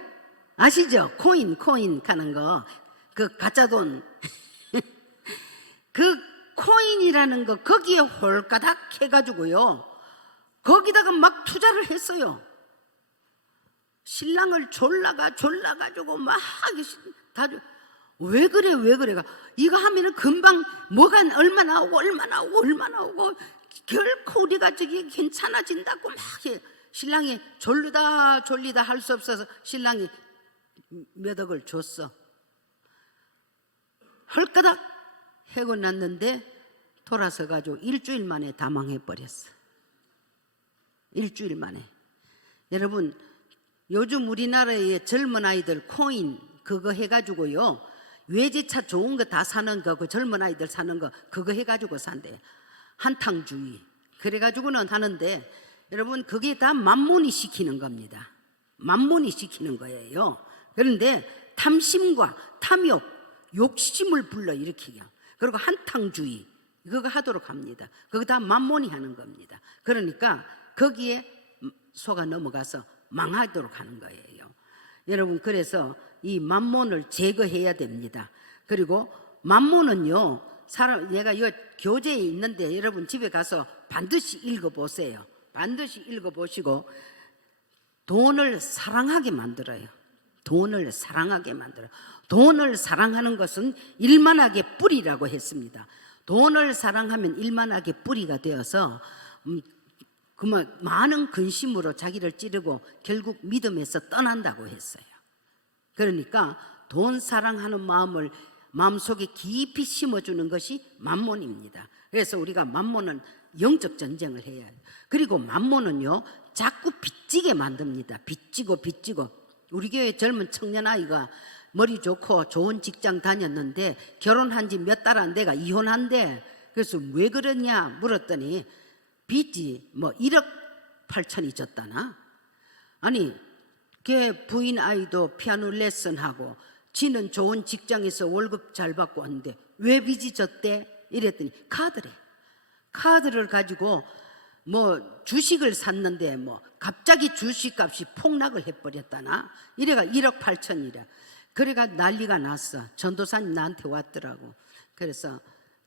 아시죠? 코인 가는 거, 그 가짜 돈. 그 코인이라는 거 거기에 홀가닥 해가지고요, 거기다가 막 투자를 했어요. 신랑을 졸라가지고 막 왜 그래가 이거 하면은 금방 뭐가 얼마나 오고 결코 우리가 저기 괜찮아진다고 막 해. 신랑이 졸리다 할 수 없어서 신랑이 몇 억을 줬어. 헐가닥 해고 났는데 돌아서 가지고 일주일 만에 다 망해버렸어. 일주일 만에. 여러분, 요즘 우리나라의 젊은 아이들 코인 그거 해가지고요, 외제차 좋은 거 다 사는 거, 그 젊은 아이들 사는 거 그거 해가지고 산대. 한탕주의. 그래가지고는 하는데, 여러분, 그게 다 만몬이 시키는 겁니다. 만몬이 시키는 거예요. 그런데 탐심과 탐욕, 욕심을 불러일으키게, 그리고 한탕주의 그거 하도록 합니다. 그거 다 만몬이 하는 겁니다. 그러니까 거기에 속아 넘어가서 망하도록 하는 거예요. 여러분, 그래서 이 만몬을 제거해야 됩니다. 그리고 만몬은요, 내가 이 교재에 있는데 여러분 집에 가서 반드시 읽어보세요. 반드시 읽어보시고, 돈을 사랑하게 만들어요. 돈을 사랑하게 만들어요. 돈을 사랑하는 것은 일만하게 뿌리라고 했습니다. 돈을 사랑하면 일만하게 뿌리가 되어서 많은 근심으로 자기를 찌르고 결국 믿음에서 떠난다고 했어요. 그러니까 돈 사랑하는 마음을 마음속에 깊이 심어주는 것이 만몬입니다. 그래서 우리가 만몬은 영적 전쟁을 해야 해요. 그리고 만몬은요, 자꾸 빚지게 만듭니다. 빚지고 우리 교회 젊은 청년 아이가 머리 좋고 좋은 직장 다녔는데 결혼한 지 몇 달 안 돼가 이혼한대. 그래서 왜 그러냐 물었더니 빚이 뭐 1억 8천이 졌다나? 아니, 걔 부인 아이도 피아노 레슨하고 지는 좋은 직장에서 월급 잘 받고 왔는데 왜 빚이 졌대? 이랬더니 카드를 가지고 뭐 주식을 샀는데 뭐 갑자기 주식값이 폭락을 해버렸다나 이래가 1억 8천이래. 그래가 난리가 났어. 전도사님 나한테 왔더라고. 그래서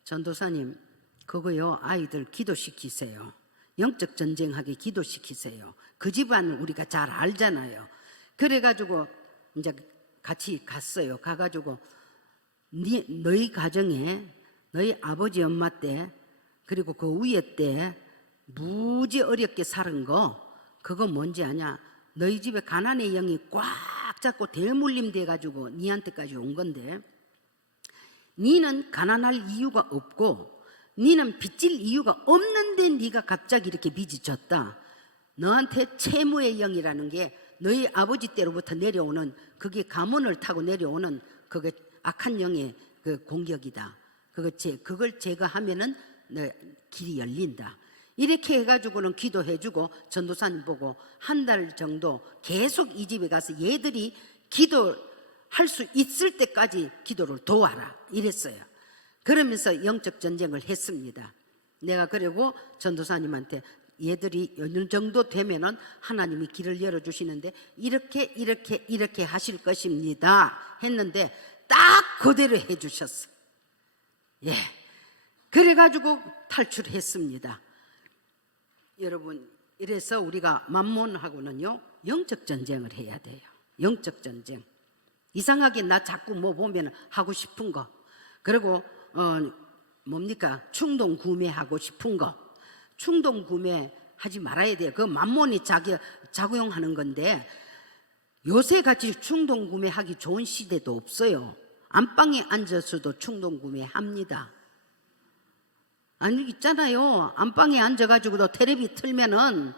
전도사님 그거요 아이들 기도시키세요. 영적 전쟁하게 기도시키세요. 그 집안은 우리가 잘 알잖아요. 그래가지고 이제 같이 갔어요. 가가지고 너희 가정에 너희 아버지 엄마 때 그리고 그 위에 때 무지 어렵게 살은 거 그거 뭔지 아냐? 너희 집에 가난의 영이 꽉 잡고 대물림 돼가지고 니한테까지 온 건데 니는 가난할 이유가 없고 니는 빚질 이유가 없는데 니가 갑자기 이렇게 빚이 졌다. 너한테 채무의 영이라는 게 너희 아버지 때로부터 내려오는 그게 가문을 타고 내려오는 그게 악한 영의 그 공격이다. 그걸 제거하면은 너 길이 열린다. 이렇게 해가지고는 기도해주고 전도사님 보고 한 달 정도 계속 이 집에 가서 얘들이 기도할 수 있을 때까지 기도를 도와라 이랬어요. 그러면서 영적 전쟁을 했습니다. 내가 그리고 전도사님한테 얘들이 어느 정도 되면은 하나님이 길을 열어주시는데 이렇게 하실 것입니다 했는데 딱 그대로 해주셨어. 예, 그래가지고 탈출했습니다. 여러분 이래서 우리가 만몬하고는요 영적 전쟁을 해야 돼요. 영적 전쟁. 이상하게 나 자꾸 뭐 보면 하고 싶은 거 그리고 뭡니까 충동 구매하고 싶은 거 충동 구매하지 말아야 돼요. 그 만몬이 작용하는 건데 요새 같이 충동 구매하기 좋은 시대도 없어요. 안방에 앉아서도 충동 구매합니다. 아니 있잖아요. 안방에 앉아가지고도 텔레비 틀면은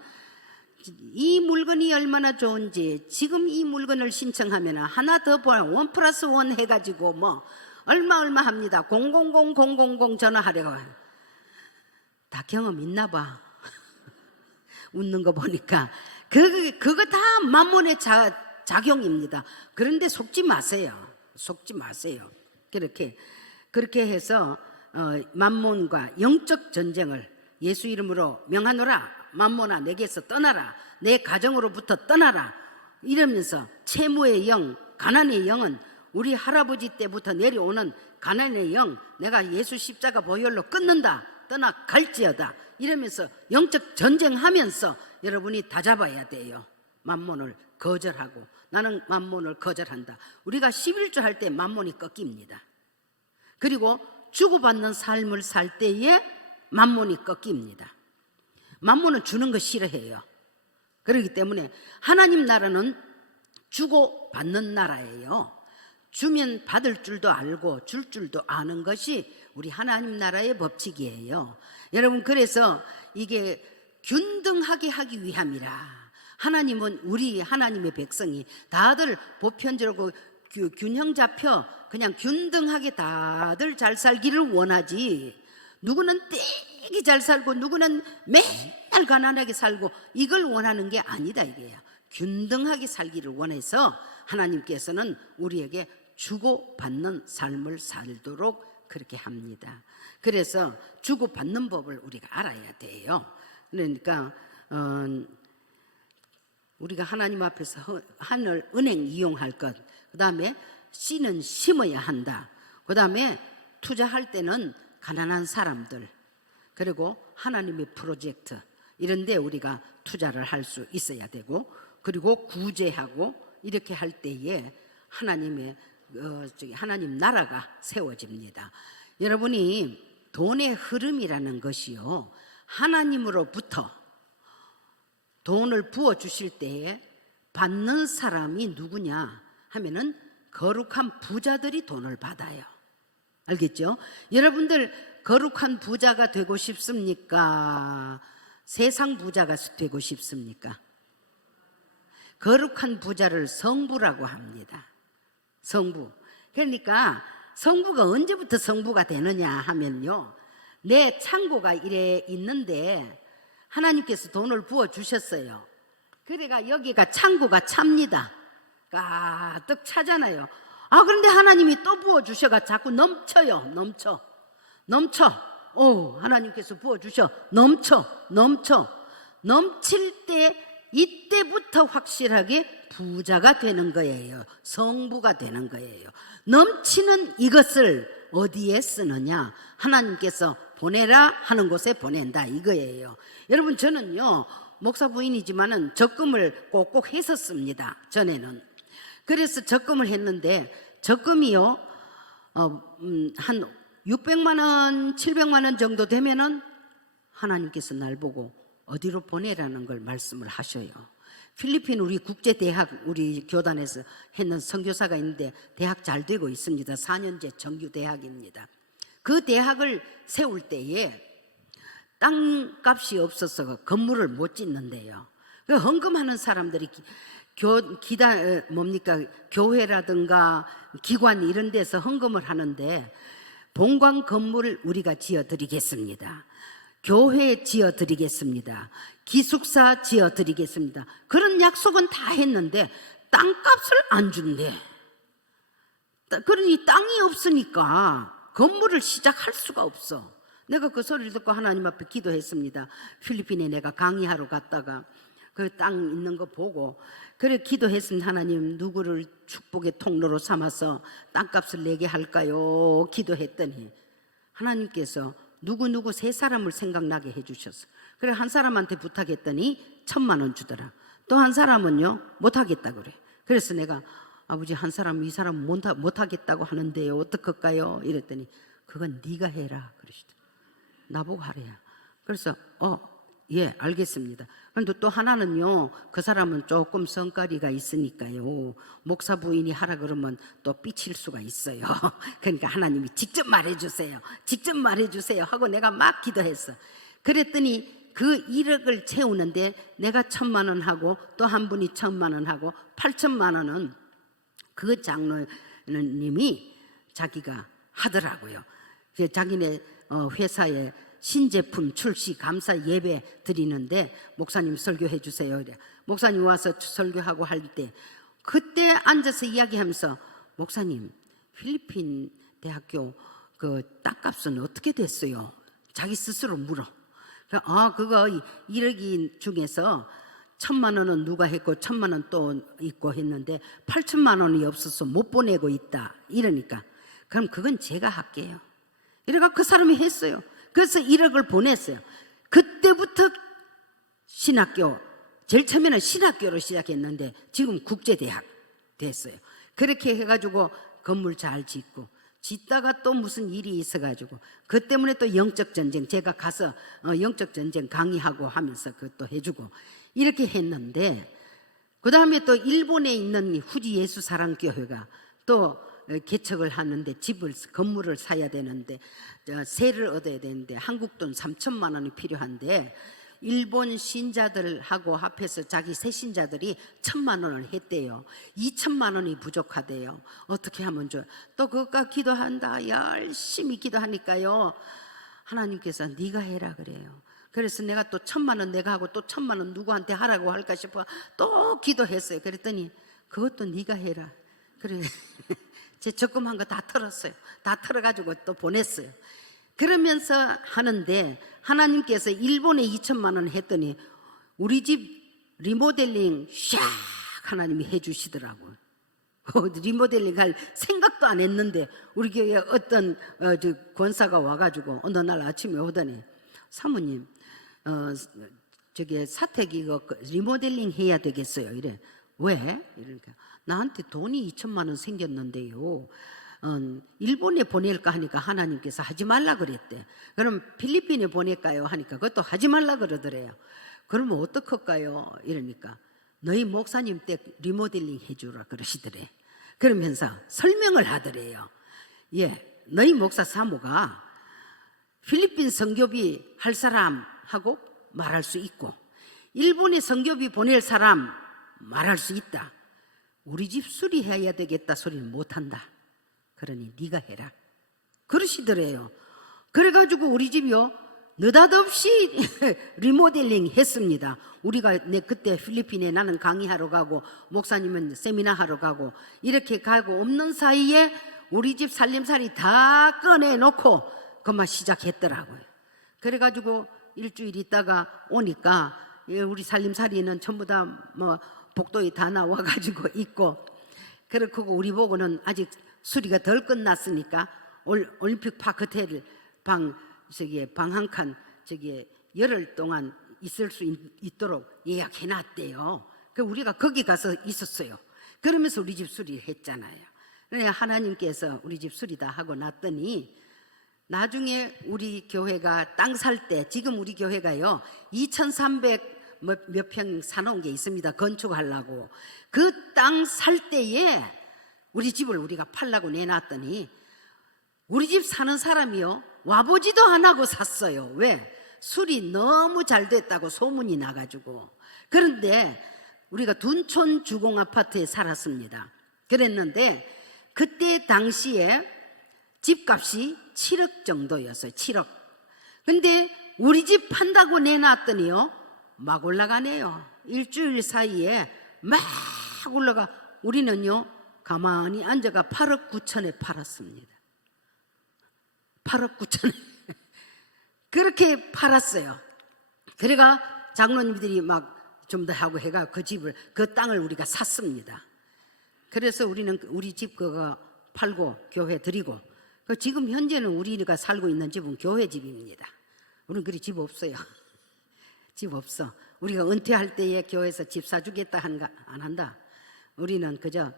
이 물건이 얼마나 좋은지 지금 이 물건을 신청하면 하나 더 보면 1+1 해가지고 뭐 얼마 합니다. 000 전화하려고. 다 경험 있나 봐. 웃는 거 보니까 그거 다 만몬의 작용입니다. 그런데 속지 마세요. 그렇게 해서 만몬과 영적 전쟁을 예수 이름으로 명하노라. 만몬아 내게서 떠나라. 내 가정으로부터 떠나라. 이러면서 채무의 영, 가난의 영은 우리 할아버지 때부터 내려오는 가난의 영 내가 예수 십자가 보혈로 끊는다. 떠나갈지어다. 이러면서 영적 전쟁하면서 여러분이 다 잡아야 돼요. 만몬을 거절하고 나는 만몬을 거절한다. 우리가 11조 할 때 만몬이 꺾입니다. 그리고 주고받는 삶을 살 때에 만몬이 꺾입니다. 만몬은 주는 거 싫어해요. 그렇기 때문에 하나님 나라는 주고받는 나라예요. 주면 받을 줄도 알고 줄 줄도 아는 것이 우리 하나님 나라의 법칙이에요. 여러분 그래서 이게 균등하게 하기 위함이라. 하나님은 우리 하나님의 백성이 다들 보편적으로 균형 잡혀 그냥 균등하게 다들 잘 살기를 원하지 누구는 되게 잘 살고 누구는 맨날 가난하게 살고 이걸 원하는 게 아니다 이게요. 균등하게 살기를 원해서 하나님께서는 우리에게 주고받는 삶을 살도록 그렇게 합니다. 그래서 주고받는 법을 우리가 알아야 돼요. 그러니까 우리가 하나님 앞에서 하늘 은행 이용할 것, 그 다음에 씨는 심어야 한다. 그 다음에 투자할 때는 가난한 사람들, 그리고 하나님의 프로젝트 이런 데 우리가 투자를 할 수 있어야 되고, 그리고 구제하고 이렇게 할 때에 하나님 나라가 세워집니다. 여러분이 돈의 흐름이라는 것이요, 하나님으로부터 돈을 부어주실 때에 받는 사람이 누구냐 하면은 거룩한 부자들이 돈을 받아요. 알겠죠? 여러분들 거룩한 부자가 되고 싶습니까? 세상 부자가 되고 싶습니까? 거룩한 부자를 성부라고 합니다. 성부. 그러니까 성부가 언제부터 성부가 되느냐 하면요, 내 창고가 이래 있는데 하나님께서 돈을 부어주셨어요. 그래가 여기가 창고가 찹니다. 가득 차잖아요. 아, 그런데 하나님이 또 부어주셔가 자꾸 넘쳐요. 넘쳐. 하나님께서 부어주셔. 넘칠 때 이때부터 확실하게 부자가 되는 거예요. 성부가 되는 거예요. 넘치는 이것을 어디에 쓰느냐? 하나님께서 보내라 하는 곳에 보낸다 이거예요. 여러분, 저는요 목사 부인이지만은 적금을 꼭꼭 했었습니다. 전에는. 그래서 적금을 했는데 적금이요 한 600만 원, 700만 원 정도 되면은 하나님께서 날 보고 어디로 보내라는 걸 말씀을 하셔요. 필리핀 우리 국제대학 우리 교단에서 했는 선교사가 있는데 대학 잘 되고 있습니다. 4년제 정규대학입니다. 그 대학을 세울 때에 땅값이 없어서 건물을 못 짓는데요. 그 헌금하는 사람들이 교회라든가 기관 이런 데서 헌금을 하는데 본관 건물을 우리가 지어드리겠습니다. 교회 지어드리겠습니다. 기숙사 지어드리겠습니다. 그런 약속은 다 했는데 땅값을 안 준대. 그러니 땅이 없으니까 건물을 시작할 수가 없어. 내가 그 소리를 듣고 하나님 앞에 기도했습니다. 필리핀에 내가 강의하러 갔다가 그 땅 있는 거 보고 그래 기도했습니다. 하나님, 누구를 축복의 통로로 삼아서 땅값을 내게 할까요? 기도했더니 하나님께서 누구 세 사람을 생각나게 해주셨어. 그래 한 사람한테 부탁했더니 1,000만 원 주더라. 또 한 사람은요 못하겠다 그래. 그래서 내가 아버지, 한 사람 이 사람 못하겠다고 하는데요 어떡할까요? 이랬더니 그건 네가 해라 그러시더라. 나보고 하래야. 그래서 예 알겠습니다. 그런데 또 하나는요 그 사람은 조금 성깔이가 있으니까요 목사 부인이 하라 그러면 또 삐칠 수가 있어요. 그러니까 하나님이 직접 말해주세요 하고 내가 막 기도했어. 그랬더니 그 1억을 채우는데 내가 1,000만 원 하고 또 한 분이 1,000만 원 하고 8,000만 원은 그 장로님이 자기가 하더라고요. 자기네 회사에 신제품 출시 감사 예배 드리는데 목사님 설교해 주세요. 이래. 목사님 와서 설교하고 할 때 그때 앉아서 이야기하면서 목사님, 필리핀 대학교 그 땅값은 어떻게 됐어요? 자기 스스로 물어. 그거 1억이 중에서 1,000만 원은 누가 했고 1,000만 원 또 있고 했는데 8,000만 원이 없어서 못 보내고 있다. 이러니까 그럼 그건 제가 할게요. 이래가 그 사람이 했어요. 그래서 1억을 보냈어요. 그때부터 신학교, 제일 처음에는 신학교로 시작했는데 지금 국제대학 됐어요. 그렇게 해가지고 건물 잘 짓고 짓다가 또 무슨 일이 있어가지고 그 때문에 또 영적 전쟁, 제가 가서 영적 전쟁 강의하고 하면서 그것도 해주고 이렇게 했는데 그 다음에 또 일본에 있는 후지 예수 사랑교회가 또 개척을 하는데 건물을 사야 되는데 세를 얻어야 되는데 한국 돈 3,000만 원이 필요한데 일본 신자들하고 합해서 자기 새신자들이 1,000만 원을 했대요. 2,000만 원이 부족하대요. 어떻게 하면 좋아요? 또 그것과 기도한다. 열심히 기도하니까요 하나님께서 네가 해라 그래요. 그래서 내가 또 1,000만 원 내가 하고 또 1,000만 원 누구한테 하라고 할까 싶어 또 기도했어요. 그랬더니 그것도 네가 해라. 그래. 제 적금한 거 다 털었어요. 다 털어가지고 또 보냈어요. 그러면서 하는데 하나님께서 일본에 2,000만 원 했더니 우리 집 리모델링 샥 하나님이 해주시더라고요. 리모델링 할 생각도 안 했는데 우리 교회에 어떤 권사가 와가지고 어느 날 아침에 오더니 사모님 저기 사택이 이거 리모델링 해야 되겠어요. 이래. 왜? 이러니까 나한테 돈이 2,000만 원 생겼는데요 일본에 보낼까 하니까 하나님께서 하지 말라 그랬대. 그럼 필리핀에 보낼까요? 하니까 그것도 하지 말라 그러더래요. 그러면 어떡할까요? 이러니까 너희 목사님 때 리모델링 해주라 그러시더래. 그러면서 설명을 하더래요. 예, 너희 목사 사모가 필리핀 선교비 할 사람하고 말할 수 있고 일본에 선교비 보낼 사람 말할 수 있다. 우리 집 수리해야 되겠다 소리는 못한다. 그러니 네가 해라 그러시더래요. 그래가지고 우리 집이요 느닷없이 리모델링 했습니다. 우리가 그때 필리핀에 나는 강의하러 가고 목사님은 세미나 하러 가고 이렇게 가고 없는 사이에 우리 집 살림살이 다 꺼내놓고 그만 시작했더라고요. 그래가지고 일주일 있다가 오니까 우리 살림살이는 전부 다 뭐 복도에 다 나와가지고 있고, 그렇고 우리 보고는 아직 수리가 덜 끝났으니까 올림픽 파크 호텔 방 한 칸 열흘 동안 있을 수 있도록 예약해놨대요. 그 우리가 거기 가서 있었어요. 그러면서 우리 집 수리를 했잖아요. 그래 하나님께서 우리 집 수리 다 하고 났더니 나중에 우리 교회가 땅 살 때, 지금 우리 교회가요 2,300 몇 평 사놓은 게 있습니다. 건축하려고. 그 땅 살 때에 우리 집을 우리가 팔라고 내놨더니 우리 집 사는 사람이요 와보지도 안 하고 샀어요. 왜? 수리 너무 잘 됐다고 소문이 나가지고. 그런데 우리가 둔촌 주공 아파트에 살았습니다. 그랬는데 그때 당시에 집값이 7억 정도였어요. 7억. 근데 우리 집 판다고 내놨더니요 막 올라가네요. 일주일 사이에 막 올라가. 우리는요 가만히 앉아가 8억 9천에 팔았습니다. 8억 9천에 그렇게 팔았어요. 그래가 장로님들이 막 좀 더 하고 해가 그 집을, 그 땅을 우리가 샀습니다. 그래서 우리는 우리 집 그거 팔고 교회 드리고, 지금 현재는 우리가 살고 있는 집은 교회 집입니다. 우리는 그리 집 없어요. 집 없어. 우리가 은퇴할 때에 교회에서 집 사주겠다 한가 안 한다. 우리는 그저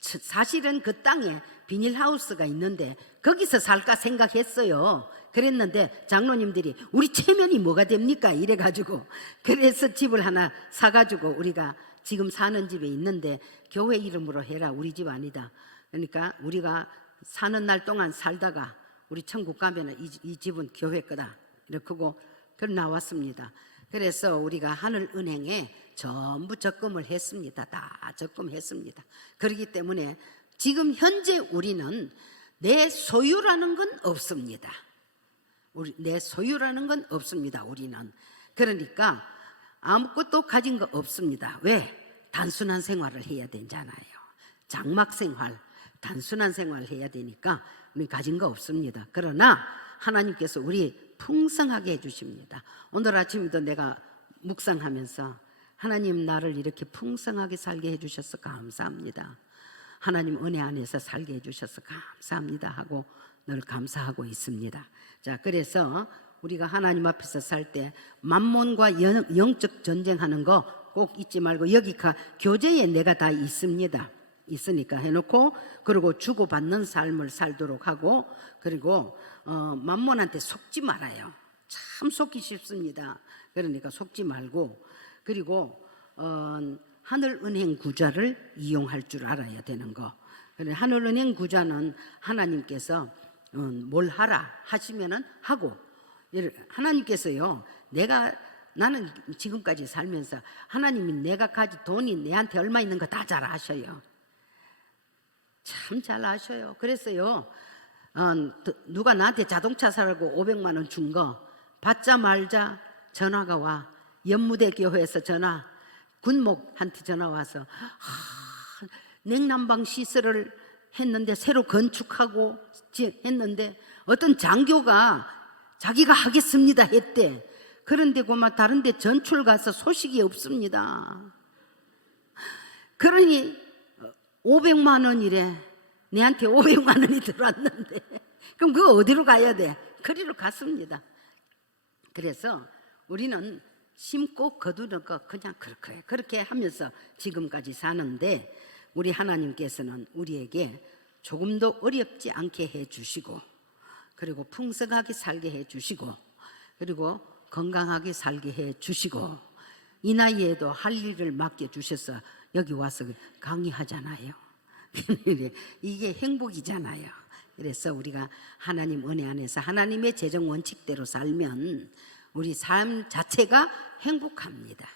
사실은 그 땅에 비닐하우스가 있는데 거기서 살까 생각했어요. 그랬는데 장로님들이 우리 체면이 뭐가 됩니까? 이래가지고 그래서 집을 하나 사가지고 우리가 지금 사는 집에 있는데 교회 이름으로 해라. 우리 집 아니다. 그러니까 우리가 사는 날 동안 살다가 우리 천국 가면은 이 집은 교회 거다. 이렇게 하고 나왔습니다. 그래서 우리가 하늘은행에 전부 적금을 했습니다. 다 적금했습니다. 그렇기 때문에 지금 현재 우리는 내 소유라는 건 없습니다. 내 소유라는 건 없습니다. 우리는. 그러니까 아무것도 가진 거 없습니다. 왜? 단순한 생활을 해야 되잖아요. 장막 생활, 단순한 생활을 해야 되니까 우리 가진 거 없습니다. 그러나 하나님께서 우리 풍성하게 해주십니다. 오늘 아침에도 내가 묵상하면서 하나님 나를 이렇게 풍성하게 살게 해주셔서 감사합니다. 하나님 은혜 안에서 살게 해주셔서 감사합니다 하고 늘 감사하고 있습니다. 자, 그래서 우리가 하나님 앞에서 살 때 만몬과 영적 전쟁하는 거 꼭 잊지 말고, 여기 교제에 내가 다 있습니다. 있으니까 해놓고, 그리고 주고받는 삶을 살도록 하고, 그리고 만몬한테 속지 말아요. 참 속기 쉽습니다. 그러니까 속지 말고, 그리고 하늘은행 구좌를 이용할 줄 알아야 되는 거. 하늘은행 구좌는 하나님께서 뭘 하라 하시면은 하고, 하나님께서요 나는 지금까지 살면서 하나님이 내가 가진 돈이 내한테 얼마 있는 거 다 잘 아셔요. 참 잘 아셔요. 그래서요 누가 나한테 자동차 사라고 500만 원 준 거 받자마자 전화가 와. 연무대 교회에서 전화, 군목한테 전화 와서 냉난방 시설을 했는데 새로 건축하고 했는데 어떤 장교가 자기가 하겠습니다 했대. 그런데 고마 다른 데 전출 가서 소식이 없습니다. 그러니 500만 원이래. 내한테 500만 원이 들어왔는데 그럼 그거 어디로 가야 돼? 그리로 갔습니다. 그래서 우리는 심고 거두는 거 그냥 그렇게 하면서 지금까지 사는데, 우리 하나님께서는 우리에게 조금도 어렵지 않게 해주시고, 그리고 풍성하게 살게 해주시고, 그리고 건강하게 살게 해주시고, 이 나이에도 할 일을 맡겨주셔서 여기 와서 강의하잖아요. 이게 행복이잖아요. 그래서 우리가 하나님 은혜 안에서 하나님의 재정 원칙대로 살면 우리 삶 자체가 행복합니다.